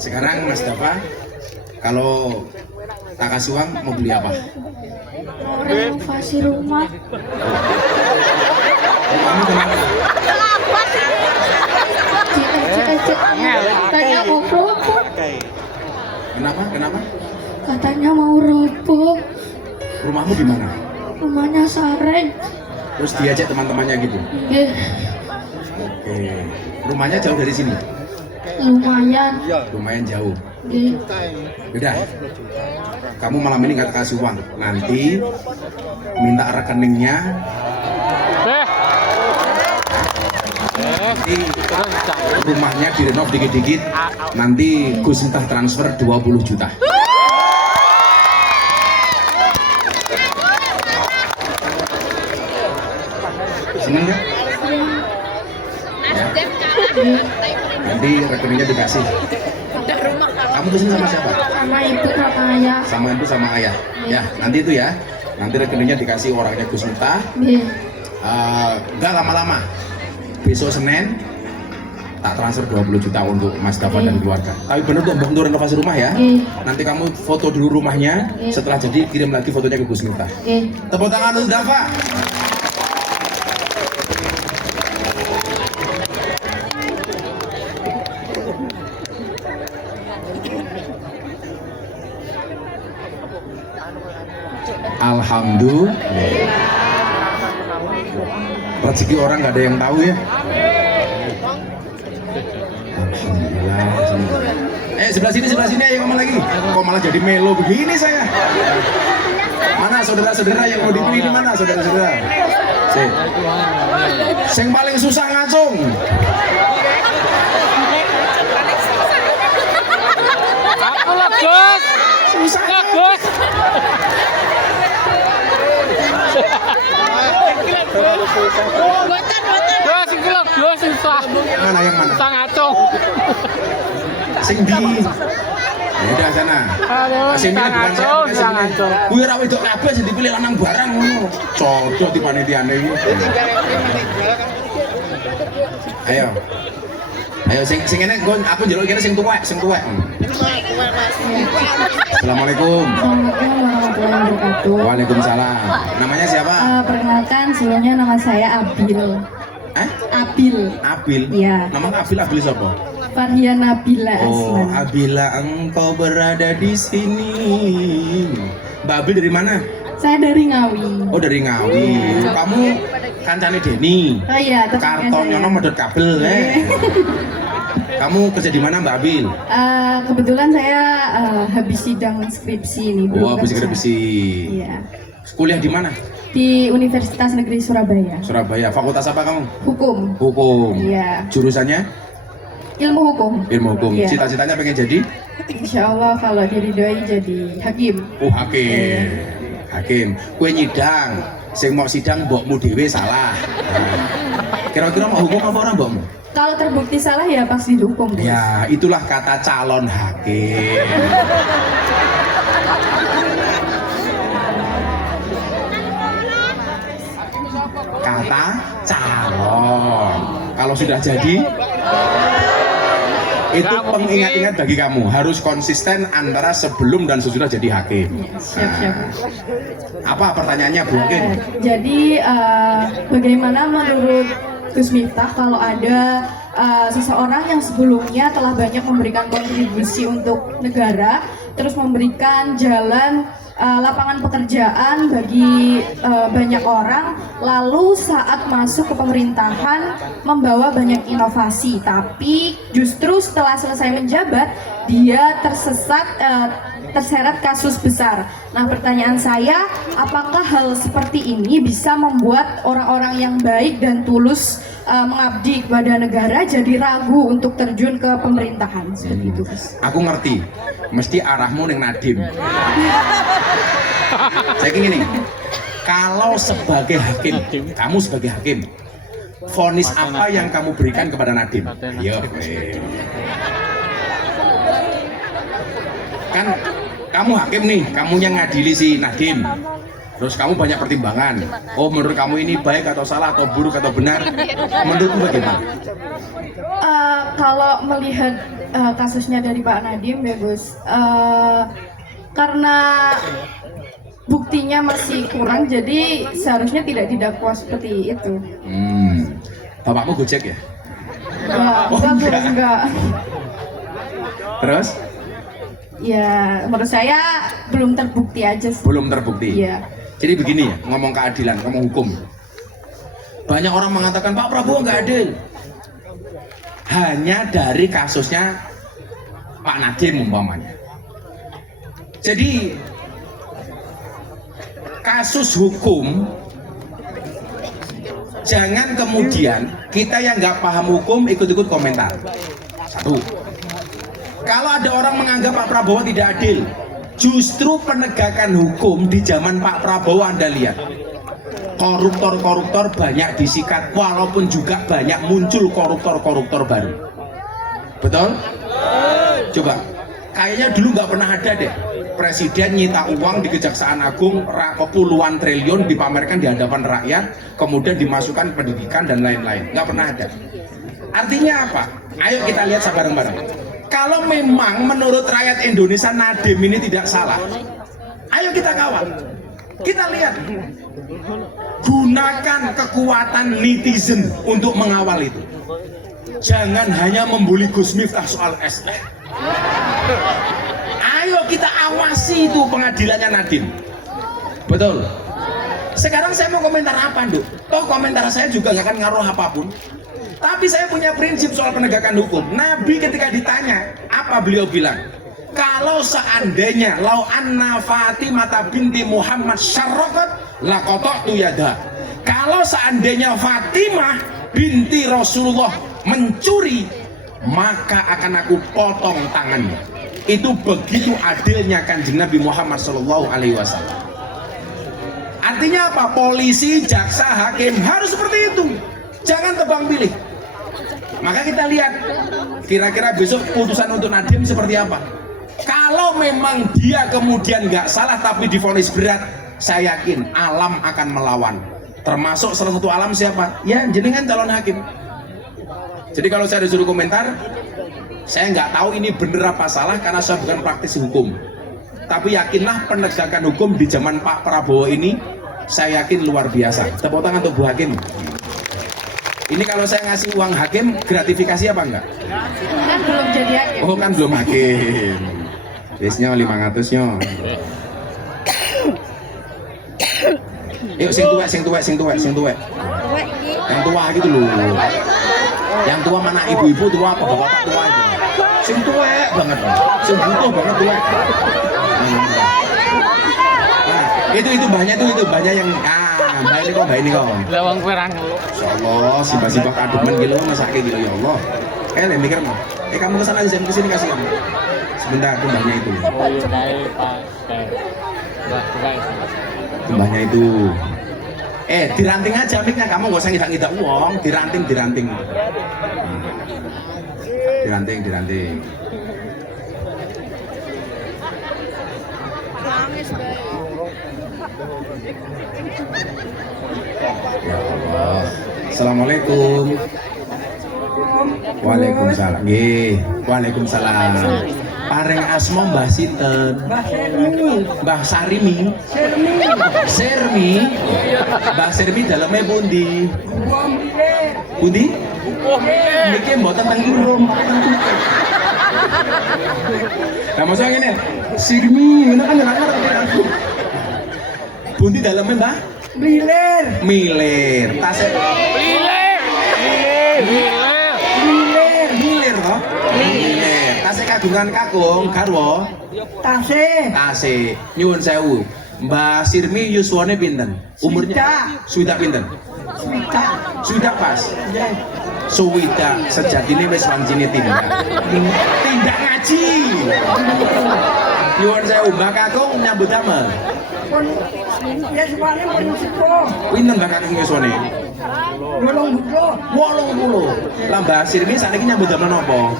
sekarang Mas Dafa, kalau tak kasih uang mau beli apa? Mau renovasi rumah. Kamu kenapa? Katanya mau roboh. Kenapa? Kenapa? Katanya mau roboh. Rumahmu di mana? Rumahnya Sareng. Terus diajak teman-temannya gitu. Nggih, Oke. Rumahnya jauh dari sini? lumayan. Lumayan jauh. Nggih. Beda. Kamu malam ini nggak kasih uang. Nanti minta rekeningnya. Nanti rumahnya direnov dikit-dikit. Nanti Gus Miftah transfer 20 juta. Seneng nggak? Ya. Nanti rekeningnya dikasih. Kamu kesini sama siapa? Sama ibu sama ayah. Sama ibu sama ayah. Ya, nanti itu ya. Nanti rekeningnya dikasih orangnya Gus Miftah. Nggih. Nggak lama-lama. Besok Senin tak transfer 20 juta untuk Mas Dafa dan keluarga. Tapi benar untuk renovasi rumah ya. Nanti kamu foto dulu rumahnya. Setelah jadi kirim lagi fotonya ke Gus Miftah. Tepuk tangan untuk Dafa. Alhamdulillah. Rezeki orang nggak ada yang tahu ya. Alhamdulillah. Sebelah sini ayo ngomong lagi. Kok malah jadi melo begini saya? Mana saudara-saudara yang mau dipilih di mana saudara-saudara? Sing paling susah ngacung. Aku lah Gus. Susah Ya Gus. Gus iki lho Gus susah. Mana yang mana? Susah ngacung. Sing di. Ya udah sana. Aduh, Sing ini bukan siapa susah ngacung. Kuwi ra wedok kabeh sing dipilih lanang barang ngono. Cocok di panitiane iki. Ayo. Ayo sing ngene aku njaluk kene sing tuwek. Assalamualaikum. Assalamualaikum warahmatullahi wabarakatuh. Waalaikumsalam. Namanya siapa? Perkenalkan, sebelumnya nama saya Abil. Abil. Abil. Iya. Nama Abil siapa? Farhia Nabila Oh, Asman. Abila engkau berada di sini. Mbak Abil dari mana? Saya dari Ngawi. Oh, dari Ngawi. Kamu kancane Deni. Oh iya, Karton nyono modot kabel Kamu kerja di mana Mbak Abil? Kebetulan saya habis sidang skripsi ini. Oh, habis skripsi. Iya. Kuliah di mana? Di Universitas Negeri Surabaya. Surabaya. Fakultas apa kamu? Hukum. Hukum. Iya. Jurusannya? Ilmu hukum. Ilmu hukum. Iya. Cita-citanya pengen jadi? Insya Allah kalau diridhoi jadi hakim. Oh, hakim. Hakim. Kue nyidang. Sing mau sidang mbokmu dhewe salah. Nah, kira-kira mau hukum apa orang mbokmu? Kalau terbukti salah ya pasti dihukum. Bos. Ya, itulah kata calon hakim. Kata calon. Kalau sudah jadi, itu pengingat-ingat bagi kamu. Harus konsisten antara sebelum dan sesudah jadi hakim. Siap-siap. Apa pertanyaannya, mungkin? Jadi bagaimana menurut Gus Miftah kalau ada seseorang yang sebelumnya telah banyak memberikan kontribusi untuk negara, terus memberikan jalan lapangan pekerjaan bagi banyak orang, lalu saat masuk ke pemerintahan membawa banyak inovasi, tapi justru setelah selesai menjabat dia terseret kasus besar. Nah, pertanyaan saya, apakah hal seperti ini bisa membuat orang-orang yang baik dan tulus mengabdi kepada negara jadi ragu untuk terjun ke pemerintahan seperti itu, Gus? Aku ngerti, mesti arahmu neng Nadiem. Saya gini, kalau sebagai hakim, kamu sebagai hakim, vonis apa yang kamu berikan kepada Nadiem? Ayo, kan kamu hakim nih, kamu yang ngadili si Nadiem. Terus kamu banyak pertimbangan. Oh, menurut kamu ini baik atau salah atau buruk atau benar? Menurutmu bagaimana? Kalau melihat kasusnya dari Pak Nadiem ya Gus, karena buktinya masih kurang, jadi seharusnya tidak didakwa seperti itu. Bapakmu Gojek ya? Enggak. Terus? Ya, menurut saya belum terbukti aja sih. Belum terbukti? Iya. Jadi begini ya, ngomong keadilan, ngomong hukum. Banyak orang mengatakan Pak Prabowo nggak adil. Hanya dari kasusnya Pak Nadiem umpamanya. Jadi kasus hukum, jangan kemudian kita yang nggak paham hukum ikut-ikut komentar. Satu, kalau ada orang menganggap Pak Prabowo tidak adil, justru penegakan hukum di zaman Pak Prabowo Anda lihat, koruptor-koruptor banyak disikat, walaupun juga banyak muncul koruptor-koruptor baru. Betul? Coba, kayaknya dulu nggak pernah ada deh presiden nyita uang di Kejaksaan Agung puluhan triliun dipamerkan di hadapan rakyat, kemudian dimasukkan pendidikan dan lain-lain. Nggak pernah ada. Artinya apa? Ayo kita lihat bareng-bareng. Kalau memang menurut rakyat Indonesia Nadiem ini tidak salah, ayo kita kawal. Kita lihat, gunakan kekuatan netizen untuk mengawal itu. Jangan hanya membuli Gus Miftah soal ST. Ayo kita awasi itu pengadilannya Nadiem. Betul. Sekarang saya mau komentar apa, Nduk? Toh komentar saya juga nggak akan ngaruh apapun. Tapi saya punya prinsip soal penegakan hukum. Nabi ketika ditanya, apa beliau bilang? Kalau seandainya lau anna Fatimah binti Muhammad syarrokat laqata'tu yada. Kalau seandainya Fatimah binti Rasulullah mencuri, maka akan aku potong tangannya. Itu begitu adilnya Kanjeng Nabi Muhammad SAW. Artinya apa? Polisi, jaksa, hakim harus seperti itu. Jangan tebang pilih. Maka kita lihat kira-kira besok putusan untuk Nadiem seperti apa. Kalau memang dia kemudian nggak salah tapi divonis berat, saya yakin alam akan melawan. Termasuk salah satu alam siapa? Ya jenengan calon hakim. Jadi kalau saya disuruh komentar, saya nggak tahu ini bener apa salah karena saya bukan praktisi hukum. Tapi yakinlah penegakan hukum di zaman Pak Prabowo ini, saya yakin luar biasa. Tepuk tangan untuk Bu Hakim. Ini kalau saya ngasih uang hakim, gratifikasi apa enggak? Kan belum jadi hakim. Oh kan belum hakim. Biasanya 500 nyo. Yuk sing tuwek. Yang tua gitu loh. Yang tua mana ibu-ibu tua apa bapak-bapak tua itu? Sing tuwek banget. Sing butuh banget tuwek. Nah, itu banyak yang mbak ini kok. Lawang perang. Insyaallah sibak-sibak ademen gitu masake gitu ya Allah. Mikir mah. Kamu kesana aja, kesini kasih kamu. Sebentar tumbangnya itu. Tumbangnya itu. Diranting aja miknya, kamu gak usah ngidak-ngidak uang, diranting. Diranting. Ya Allah. Assalamualaikum. Waalaikumsalam. Nggih, waalaikumsalam. Paring asma Mbah sinten? Mbah Sarimi. Sermi. Mbah Sermi daleme pundi? Pundi? Niki mboten teng urung. Lah mosok ngene. Sirmi, ngono kan ora ngerti aku. Bundi dalamnya Mbah? Milir. Milir. Tasnya milir toh? Milir. Tasnya kagungan kakung garwa. Tasih. Nyuwun sewu. Mbah Sirmi yuswane pinten? Umurnya sudah pinten? Sudah pas. Suwida sejatine wis wancine tindak. Tindak ngaji. Nyuwun sewu Mbah Kakung nyambut damel. Yuswane pun sepuh. Pinten Mbah Kakung yuswane? 80. Lah Mbah Sirmi sakniki nyambut damel napa?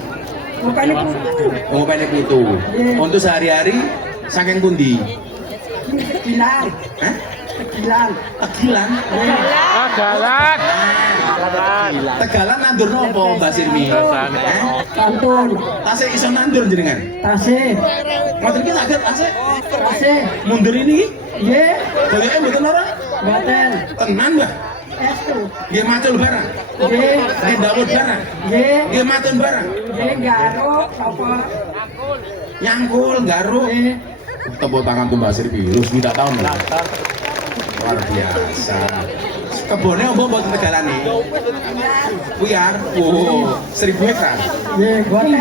Ngopeni putu. Untuk sehari-hari saking pundi? Tegilan. Hah? Tegilan. Tegilan? Galan. Tegalan nandur nopo Mbak Sirmi? Kantun. Tasik iso nandur jenengan? Tasih. Ngoten iki saged tasik. Tasih. Mundur ini? Nggih. Bayake mboten ora? Mboten. Tenan, Mbah. Estu. Nggih macul barang. Nggih. Nggih ndawut barang. Nggih. Nggih matun barang. Nggih garuk apa? Nyangkul, garuk. Tepuk tangan tuh Mbak Sirmi. Terus minta tahun. Luar biasa. Kebone opo mboten tegalane? Wiar. Oh, 1000 hektar. Nggih, mboten.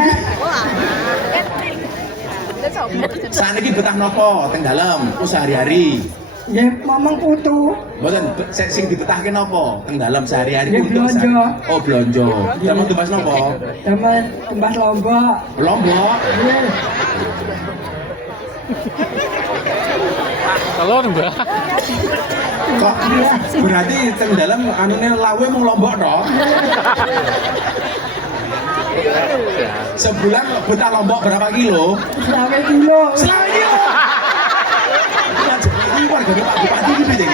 Saniki betah nopo teng dalem sehari-hari? Nggih, momong putu. Mboten sing dibetahke napa teng dalem sehari-hari Nggih, blonjo. Oh, blonjo. Damel tumbas napa? Damel tumbas lombok. Lombok. Nggih. Telur Mbah. Kok berarti teng dalem anune lawe mung lombok toh? Sebulan betah lombok berapa kilo? 20 kilo. Selawe kilo. Ini warga Pak Bupati iki piye?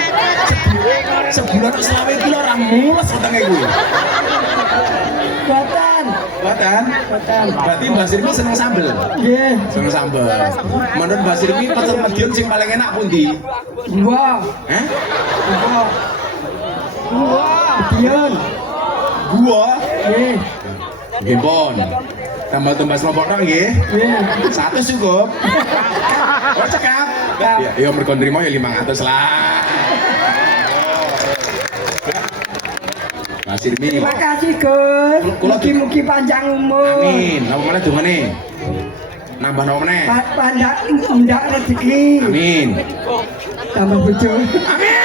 Sebulan selawe kilo ora mules wetenge kuwi. Boten. Boten? Berarti Mbak Sirmi seneng sambel? Nggih. Seneng sambel. Menurut Mbak Sirmi pecel medion sing paling enak pundi? Gua. Hah? Gua. Dion. Gua? Nggih. Nggih, pon. Tambah tumbas lombok tok nggih. Nggih. 100 cukup. Oh, cekap. Ya mergo nrimo ya 500 lah. Mbak Sirmi. Terima kasih Gus. Mugi-mugi panjang umur. Amin. Napa meneh dongane? Nambah napa meneh? Panjang undak rezeki. Amin. Tambah bojo. Amin.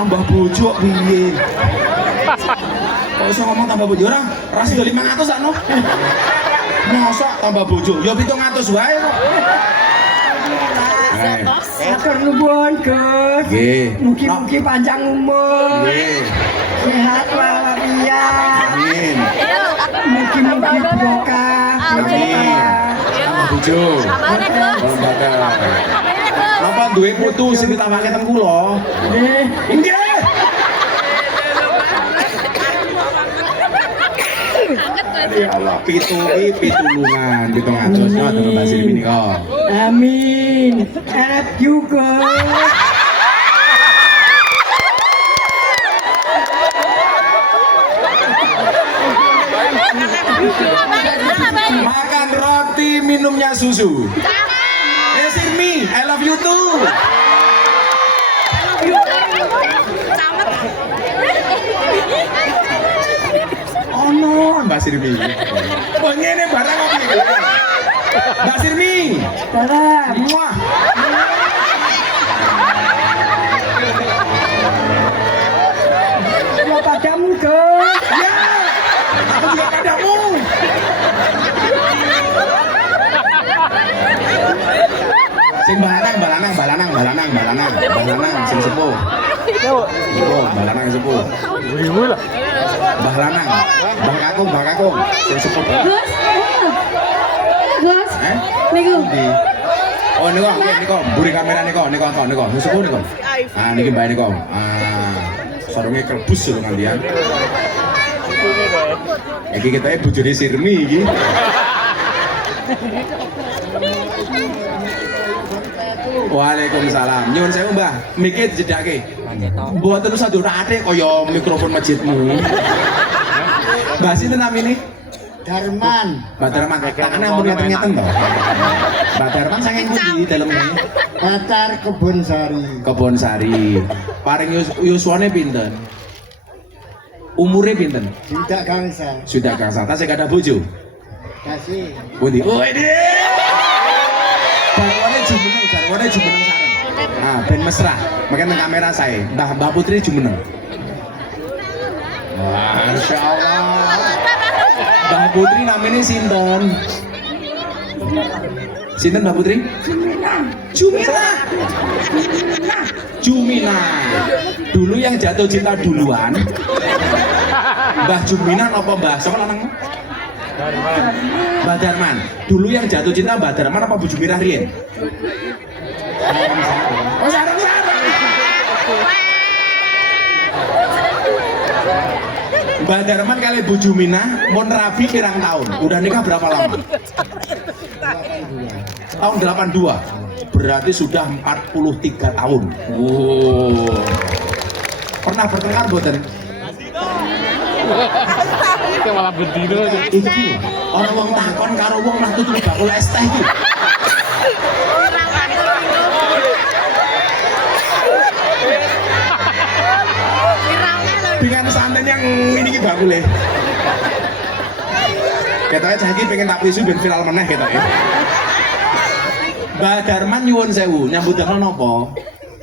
Tambah bojo piye? Kok iso ngomong tambah bojo ora? Ora sida 500 sakno. Mosok tambah bojo? Ya 700 wae kok. Atur nuwun Gus. Nggih. Mugi-mugi panjang umur. Nggih. Sehat walafiat. Amin. Mugi-mugi barokah. Amin. Tambah bojo. Lembaga. Napa duwe putu sing ditawake teng kula? Nggih. Nggih. Ya Allah, pitulungan, 700 nya dengan Mbak Sirmi nika. Amin. Harap juga. Makan roti, minumnya susu. Sirmi, I love you too. Oh no, Mbak Sirmi. Kok ngene barang apa iki? Mbak Sirmi. Salam. Muah. Ya padamu Gus. Ya. Aku juga padamu. Sing balanang, sing sepuh. Sepuh, balanang sepuh. Mbah Lanang, Mbah Kakung, sing sepuh. Gus. Gus. Niku. Di. Oh niko, mburi kamera niko. Sepuh niko. Ah niki mbah niko. Ah, sarunge kelbus lho kalian. Iki ketake bojone Sirmi iki. Waalaikumsalam. Nyuwun sewu, Mbah. Mike dijedake. Mboten usah diurak-atik kaya mikrofon masjidmu. Mbah sinten namine? Darman. Mbak Darman, tangannya ampun ngeten-ngeten toh. Mbak Darman saking pundi dalemnya? Pacar Kebon Sari. Kebon Sari. Paring yuswane pinten? Umure pinten? Tidak gangsa. Sudah gangsal. Tasih kada bojo? Kasih. Pundi? Oh ini. Garwane jumeneng sareng. Nah, ben mesra. Makan kamera saya. Mbah Putri jumeneng. Masya Allah. Mbah Putri namanya sinten? Sinten Mbah Putri? Jumina. Dulu yang jatuh cinta duluan. Mbah Jumina apa Mbah? Sama lanang? Mbah Darman. Dulu yang jatuh cinta Mbah Darman apa Bu Jumirah riyen? Oh sareng-sareng. Mbah Darman kali Bu Jumina mau rabi pirang tahun? Udah nikah berapa lama? Tahun 82. Berarti sudah 43 tahun. Wow. Pernah bertengkar mboten? Itu malah berdino aja. Iki orang wong takon karo wong mah tutu gak oleh es teh iki. Dengan santen yang ini ki bakule. Ketoke cah iki pengen tak pisu ben viral meneh ketoke. Mbah Darman nyuwun sewu, nyambut damel napa?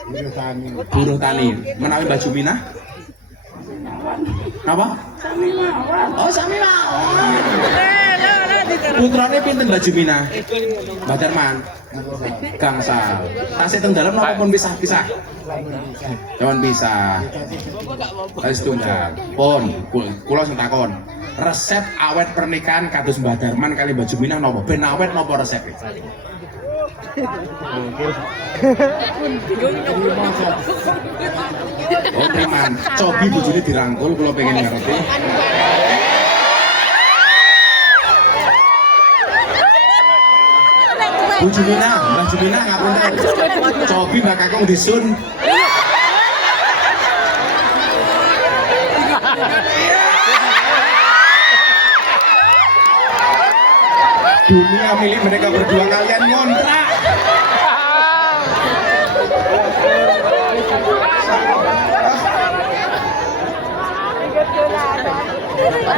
Buruh tani. Buruh tani. Menawi Mbah Juminah? Apa? Sami mawon. Oh, sami mawon. Putrane pinten Mbah Juminah? Mbah Darman. Gangsal. Tasih teng dalem napa pun pisah-pisah? Jangan pisah. Wis tunggal. Pun, kula sing takon. Resep awet pernikahan kados Mbah Darman kali Mbah Juminah napa? Ben awet napa resepe? Oh, preman. Cobi bojone dirangkul kula pengen ngerti. Bu Jumina, Mbah Jumina ngapunten. Cobi Mbak Kakung disun. Dunia milik mereka berdua, kalian ngontrak.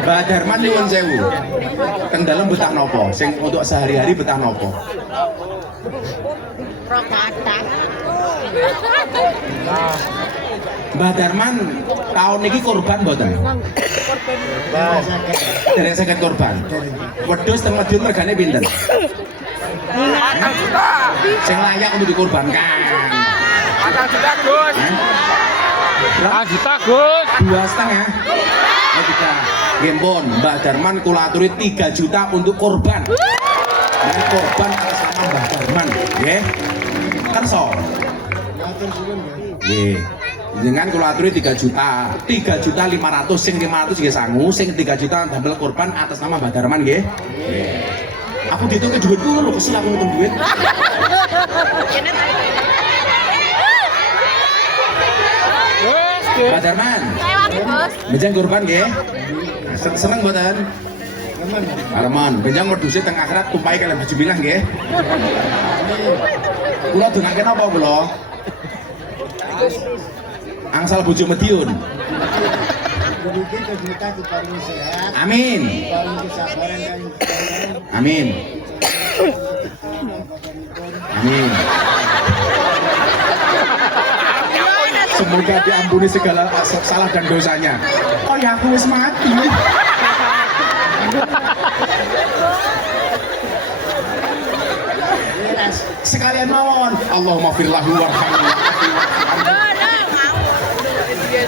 Mbak Darman nyuwun sewu. Teng dalem betah nopo? Sing untuk sehari-hari betah nopo? Mbak Darman tahun ini korban mboten? Derek saged korban. Wedhus teng Madiun regane pinten? Sing layak untuk dikorbankan. Juta Gus. Juta Gus. 2,5. Oh, 3. Gempon, Mbak Darman kula aturi 3 juta untuk korban. Ini korban atas nama Mbak Darman, nggih. Kerso. Nggih. Dengan kula aturi 3 juta. 3.500.000 sing 500 nggih sangu, sing 3 juta damel korban atas nama Mbak Darman nggih. Nggih. Aku dihitung ke duitku lho, kesel aku ngitung duit. Mbak Darman. Benjang korban nggih. Seneng mboten? Arman, benjang wedhuse teng akhirat tumpahi kalian Mbah Juminah nggih. Kula dongaken apa kula? Angsal bojo Madiun. Amin. Amin. Amin. Semoga diampuni segala salah dan dosanya. Oh ya, aku wis mati. Sekalian mawon. Allahumma firlahu warhamhu.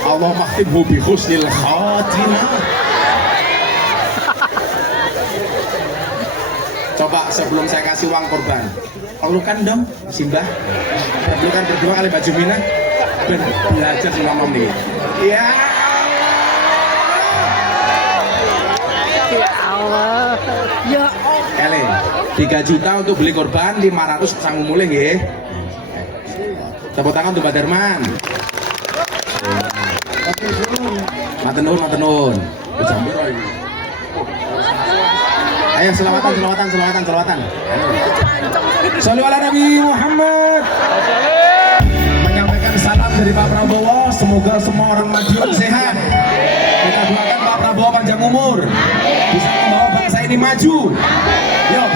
Allahumma khtimhu bi husnil khatimah. Coba sebelum saya kasih uang korban, pelukan dong, Simbah. Pelukan berdua kali Mbak Jumina. Ben belajar sama Nom nih. Ya. Ya Allah. Ya. Kali 3 juta untuk beli korban, 500 sanggup mulai nggih. Tepuk tangan untuk Mbak Darman. Matur nuwun, matur nuwun. Wis jam piro iki? Ayo selawatan. Sholli ala Nabi Muhammad. Menyampaikan salam dari Pak Prabowo, semoga semua orang Madiun sehat. Kita doakan Pak Prabowo panjang umur, bisa membawa bangsa ini maju. Yuk,